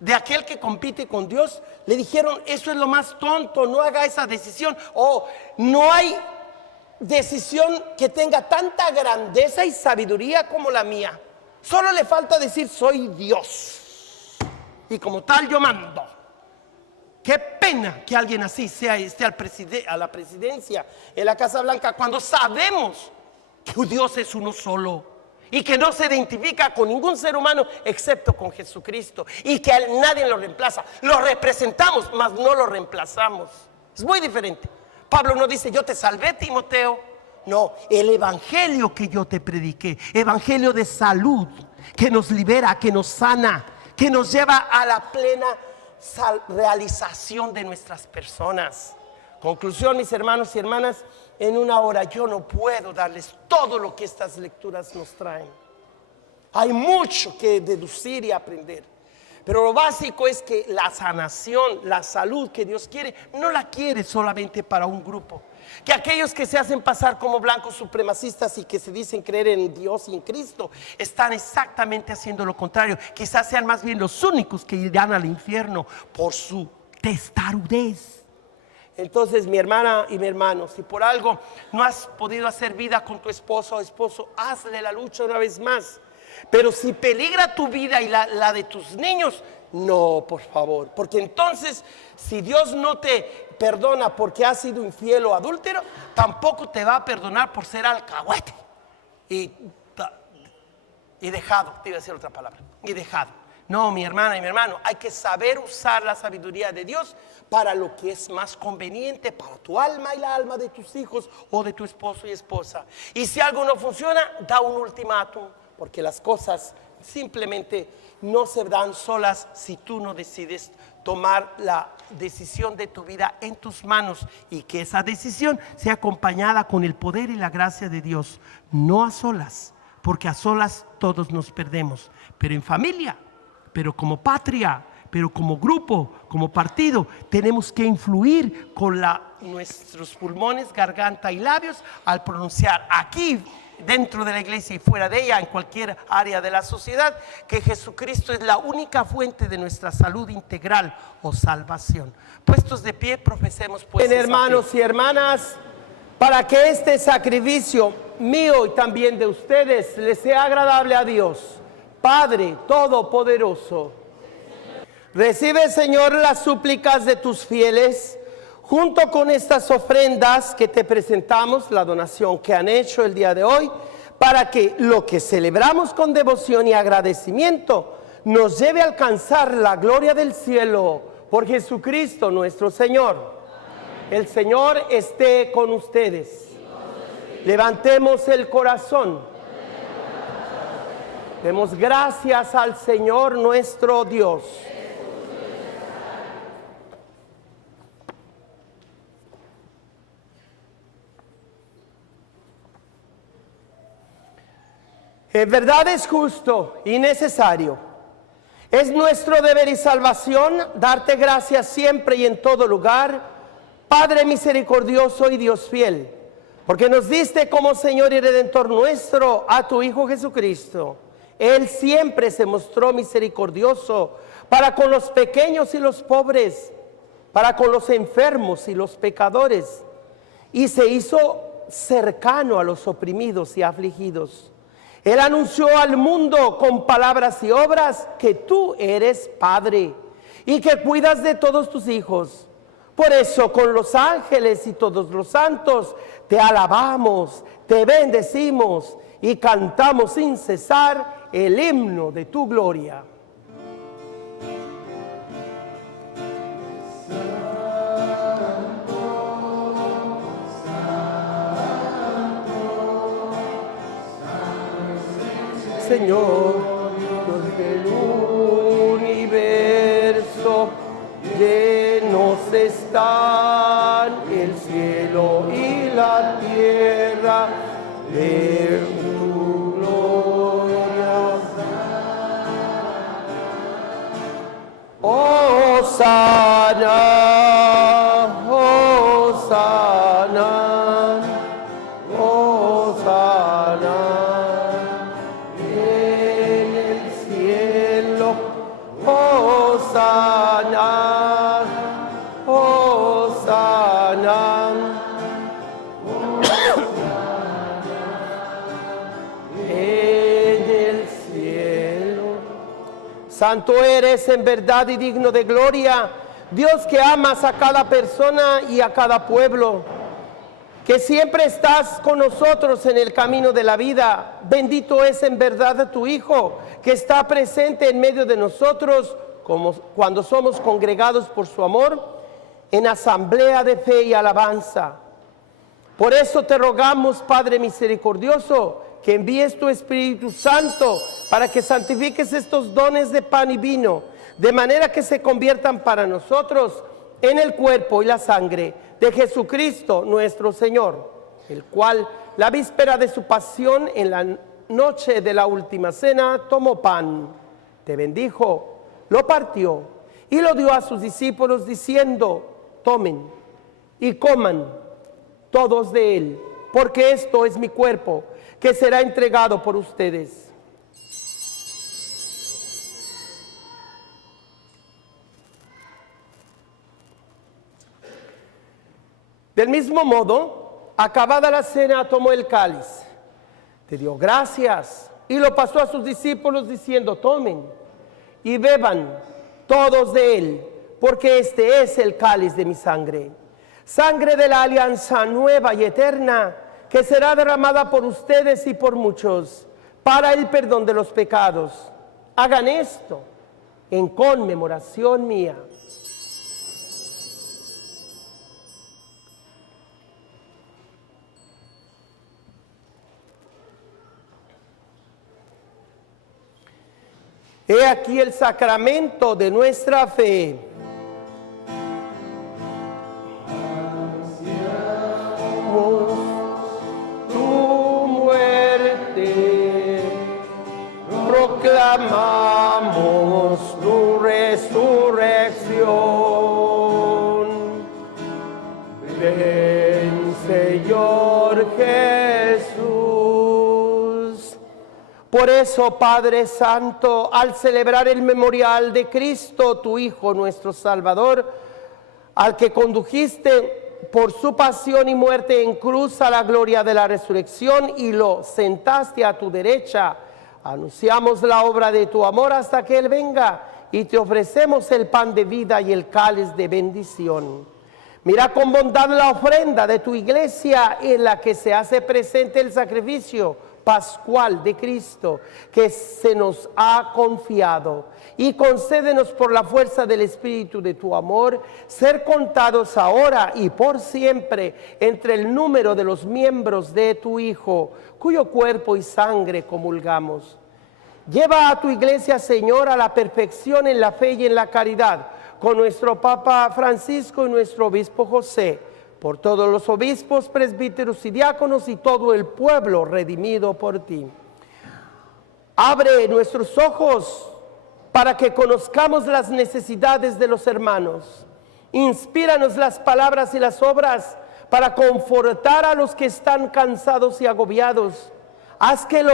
de aquel que compite con Dios, le dijeron, eso es lo más tonto, no haga esa decisión, o no hay decisión que tenga tanta grandeza y sabiduría como la mía. Solo le falta decir, soy Dios y como tal yo mando. Qué pena que alguien así esté a la presidencia en la Casa Blanca, cuando sabemos que Dios es uno solo y que no se identifica con ningún ser humano excepto con Jesucristo, y que a él nadie lo reemplaza. Lo representamos, mas no lo reemplazamos. Es muy diferente. Pablo no dice, yo te salvé, Timoteo. No, el evangelio que yo te prediqué, evangelio de salud, que nos libera, que nos sana, que nos lleva a la plena realización de nuestras personas. Conclusión, mis hermanos y hermanas, en una hora yo no puedo darles todo lo que estas lecturas nos traen. Hay mucho que deducir y aprender, pero lo básico es que la sanación, la salud que Dios quiere, no la quiere solamente para un grupo. Que aquellos que se hacen pasar como blancos supremacistas y que se dicen creer en Dios y en Cristo, están exactamente haciendo lo contrario. Quizás sean más bien los únicos que irán al infierno por su testarudez. Entonces, mi hermana y mi hermano, si por algo no has podido hacer vida con tu esposo o esposo, hazle la lucha una vez más. Pero si peligra tu vida y la de tus niños, no, por favor. Porque entonces, si Dios no te perdona porque has sido infiel o adúltero, tampoco te va a perdonar por ser alcahuete y dejado. Te iba a decir otra palabra, y dejado. No, mi hermana y mi hermano, hay que saber usar la sabiduría de Dios para lo que es más conveniente para tu alma y la alma de tus hijos o de tu esposo y esposa. Y si algo no funciona, da un ultimátum, porque las cosas simplemente no se dan solas si tú no decides tomar la decisión de tu vida en tus manos, y que esa decisión sea acompañada con el poder y la gracia de Dios, no a solas, porque a solas todos nos perdemos, pero en familia, pero como patria, pero como grupo, como partido, tenemos que influir con nuestros pulmones, garganta y labios al pronunciar aquí, dentro de la iglesia y fuera de ella, en cualquier área de la sociedad, que Jesucristo es la única fuente de nuestra salud integral o salvación. Puestos de pie, profesemos pues. Bien, hermanos y hermanas, para que este sacrificio mío y también de ustedes les sea agradable a Dios, Padre Todopoderoso. Recibe, Señor, las súplicas de tus fieles, junto con estas ofrendas que te presentamos, la donación que han hecho el día de hoy, para que lo que celebramos con devoción y agradecimiento nos lleve a alcanzar la gloria del cielo Por Jesucristo nuestro Señor. El Señor esté con ustedes. Levantemos el corazón. Demos gracias al Señor nuestro Dios. En verdad es justo y necesario. Es nuestro deber y salvación darte gracias siempre y en todo lugar, Padre misericordioso y Dios fiel, porque nos diste como Señor y Redentor nuestro a tu Hijo Jesucristo. Él siempre se mostró misericordioso para con los pequeños y los pobres, para con los enfermos y los pecadores, y se hizo cercano a los oprimidos y afligidos. Él anunció al mundo con palabras y obras que tú eres Padre y que cuidas de todos tus hijos. Por eso con los ángeles y todos los santos te alabamos, te bendecimos y cantamos sin cesar el himno de tu gloria. Señor, Dios del universo, llenos están el cielo y la tierra de tu gloria. Hosana, Hosana, Hosana. Hosana, Hosana, en el cielo. Santo eres en verdad y digno de gloria, Dios que amas a cada persona y a cada pueblo, que siempre estás con nosotros en el camino de la vida. Bendito es en verdad tu Hijo, que está presente en medio de nosotros, como cuando somos congregados por su amor, en asamblea de fe y alabanza. Por eso te rogamos, Padre misericordioso, que envíes tu Espíritu Santo para que santifiques estos dones de pan y vino, de manera que se conviertan para nosotros en el cuerpo y la sangre de Jesucristo nuestro Señor, el cual, la víspera de su pasión, en la noche de la última cena, tomó pan, te bendijo, lo partió y lo dio a sus discípulos diciendo: tomen y coman todos de él, porque esto es mi cuerpo, que será entregado por ustedes. Del mismo modo, acabada la cena, tomó el cáliz, te dio gracias y lo pasó a sus discípulos diciendo: tomen y beban todos de él, porque este es el cáliz de mi sangre, sangre de la alianza nueva y eterna, que será derramada por ustedes y por muchos para el perdón de los pecados. Hagan esto en conmemoración mía. He aquí el sacramento de nuestra fe. Tu muerte, proclamamos tu resurrección. Ven, Señor Jesús. Por eso, Padre Santo, al celebrar el memorial de Cristo, tu Hijo, nuestro Salvador, al que condujiste por su pasión y muerte en cruz a la gloria de la resurrección y lo sentaste a tu derecha, anunciamos la obra de tu amor hasta que Él venga, y te ofrecemos el pan de vida y el cáliz de bendición. Mira con bondad la ofrenda de tu iglesia, en la que se hace presente el sacrificio pascual de Cristo que se nos ha confiado, y concédenos por la fuerza del Espíritu de tu amor ser contados ahora y por siempre entre el número de los miembros de tu Hijo, cuyo cuerpo y sangre comulgamos. Lleva a tu iglesia, Señor, a la perfección en la fe y en la caridad, con nuestro Papa Francisco y nuestro Obispo José, por todos los obispos, presbíteros y diáconos y todo el pueblo redimido por ti. Abre nuestros ojos para que conozcamos las necesidades de los hermanos. Inspíranos las palabras y las obras para confortar a los que están cansados y agobiados. Haz que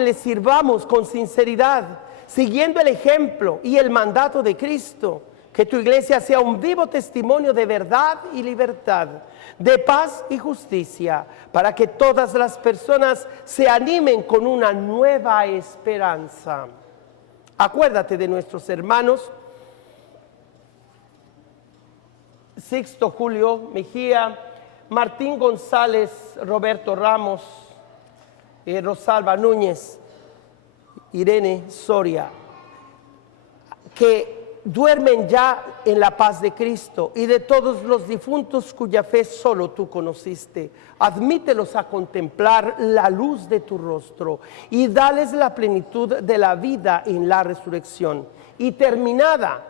les sirvamos con sinceridad, siguiendo el ejemplo y el mandato de Cristo. Que tu iglesia sea un vivo testimonio de verdad y libertad, de paz y justicia, para que todas las personas se animen con una nueva esperanza. Acuérdate de nuestros hermanos Sixto Julio Mejía, Martín González, Roberto Ramos, Rosalba Núñez, Irene Soria, que duermen ya en la paz de Cristo, y de todos los difuntos cuya fe solo tú conociste. Admítelos a contemplar la luz de tu rostro y dales la plenitud de la vida en la resurrección. Y terminada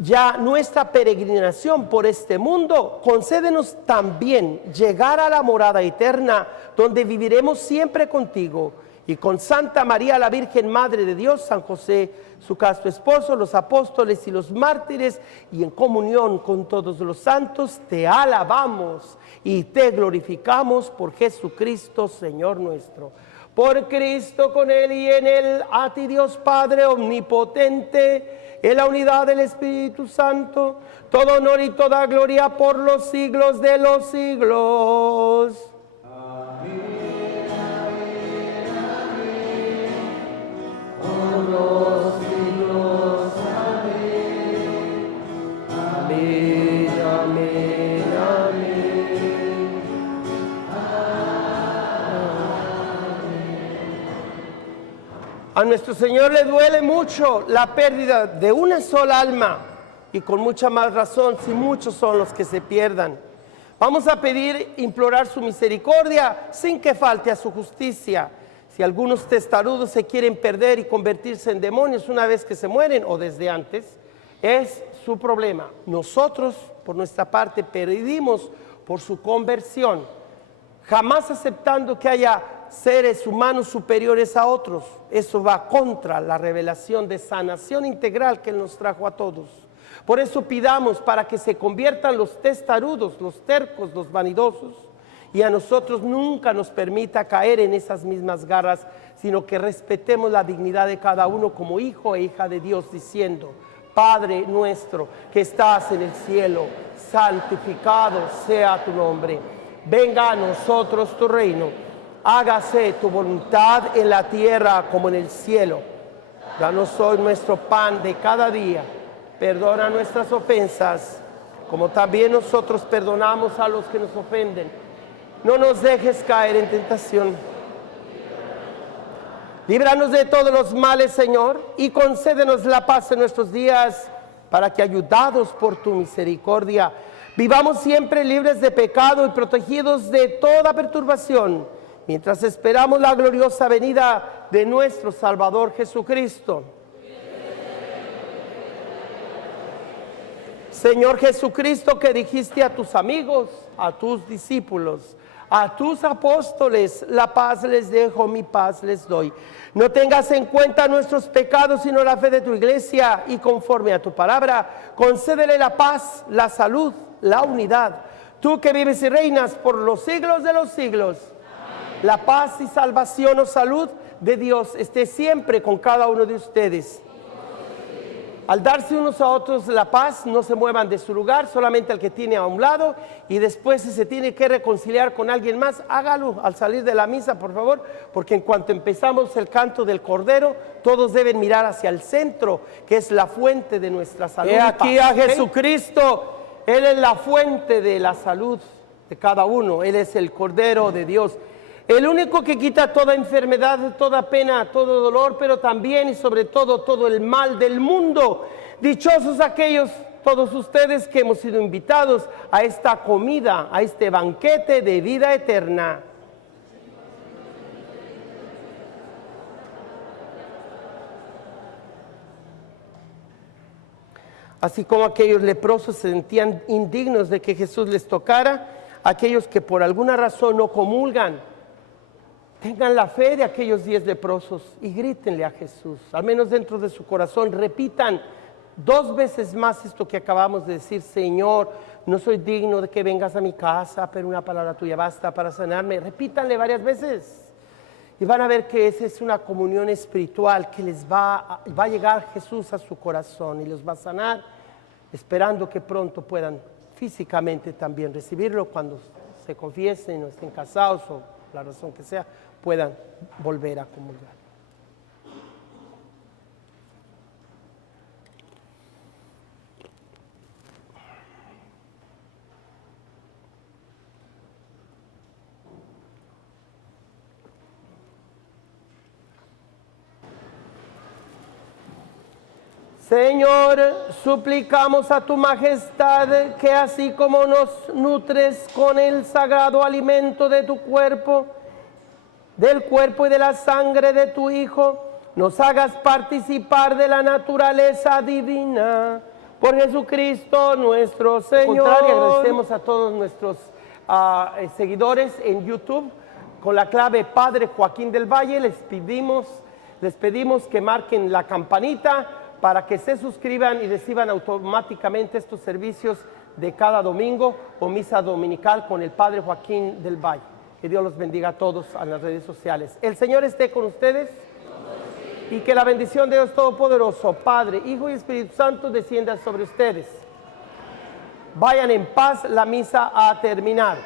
ya nuestra peregrinación por este mundo, concédenos también llegar a la morada eterna, donde viviremos siempre contigo, y con Santa María la Virgen Madre de Dios, San José, su casto esposo, los apóstoles y los mártires, y en comunión con todos los santos, te alabamos y te glorificamos por Jesucristo, Señor nuestro. Por Cristo, con Él y en Él, a ti Dios Padre omnipotente, en la unidad del Espíritu Santo, todo honor y toda gloria por los siglos de los siglos. Amén. Los siglos, amén, amén, amén, amén, amén. A nuestro Señor le duele mucho la pérdida de una sola alma, y con mucha más razón si muchos son los que se pierdan. Vamos a pedir, implorar su misericordia sin que falte a su justicia. Si algunos testarudos se quieren perder y convertirse en demonios una vez que se mueren o desde antes, es su problema. Nosotros, por nuestra parte, pedimos por su conversión, jamás aceptando que haya seres humanos superiores a otros. Eso va contra la revelación de sanación integral que Él nos trajo a todos. Por eso pidamos para que se conviertan los testarudos, los tercos, los vanidosos, y a nosotros nunca nos permita caer en esas mismas garras, sino que respetemos la dignidad de cada uno como hijo e hija de Dios, diciendo: Padre nuestro que estás en el cielo, santificado sea tu nombre. Venga a nosotros tu reino. Hágase tu voluntad en la tierra como en el cielo. Danos hoy nuestro pan de cada día. Perdona nuestras ofensas, como también nosotros perdonamos a los que nos ofenden. No nos dejes caer en tentación. Líbranos de todos los males, Señor, y concédenos la paz en nuestros días, para que, ayudados por tu misericordia, vivamos siempre libres de pecado y protegidos de toda perturbación, mientras esperamos la gloriosa venida de nuestro Salvador Jesucristo. Señor Jesucristo, que dijiste a tus amigos, a tus discípulos, a tus apóstoles: la paz les dejo, mi paz les doy. No tengas en cuenta nuestros pecados, sino la fe de tu iglesia, y conforme a tu palabra, concédele la paz, la salud, la unidad. Tú que vives y reinas por los siglos de los siglos. Amén. La paz y salvación o salud de Dios esté siempre con cada uno de ustedes. Al darse unos a otros la paz, no se muevan de su lugar, solamente al que tiene a un lado, y después, si se tiene que reconciliar con alguien más, hágalo al salir de la misa, por favor, porque en cuanto empezamos el canto del Cordero, todos deben mirar hacia el centro, que es la fuente de nuestra salud. He aquí a Jesucristo, Él es la fuente de la salud. de cada uno. Él es el Cordero de Dios, el único que quita toda enfermedad, toda pena, todo dolor, pero también y sobre todo el mal del mundo. Dichosos aquellos, todos ustedes que hemos sido invitados a esta comida, a este banquete de vida eterna. Así como aquellos leprosos se sentían indignos de que Jesús les tocara, aquellos que por alguna razón no comulgan, tengan la fe de aquellos 10 leprosos y grítenle a Jesús, al menos dentro de su corazón, repitan 2 veces más esto que acabamos de decir: Señor, no soy digno de que vengas a mi casa, pero una palabra tuya basta para sanarme. Repítanle varias veces y van a ver que esa es una comunión espiritual que les va a llegar Jesús a su corazón y los va a sanar, esperando que pronto puedan físicamente también recibirlo cuando se confiesen o estén casados o la razón que sea, puedan volver a comulgar. Señor, suplicamos a tu majestad que así como nos nutres con el sagrado alimento de tu cuerpo, del cuerpo y de la sangre de tu Hijo, nos hagas participar de la naturaleza divina. Por Jesucristo nuestro Señor. Al contrario, agradecemos a todos nuestros seguidores en YouTube con la clave Padre Joaquín del Valle. Les pedimos que marquen la campanita para que se suscriban y reciban automáticamente estos servicios de cada domingo o misa dominical con el Padre Joaquín del Valle. Que Dios los bendiga a todos en las redes sociales. El Señor esté con ustedes y que la bendición de Dios Todopoderoso, Padre, Hijo y Espíritu Santo descienda sobre ustedes. Vayan en paz, la misa a terminar.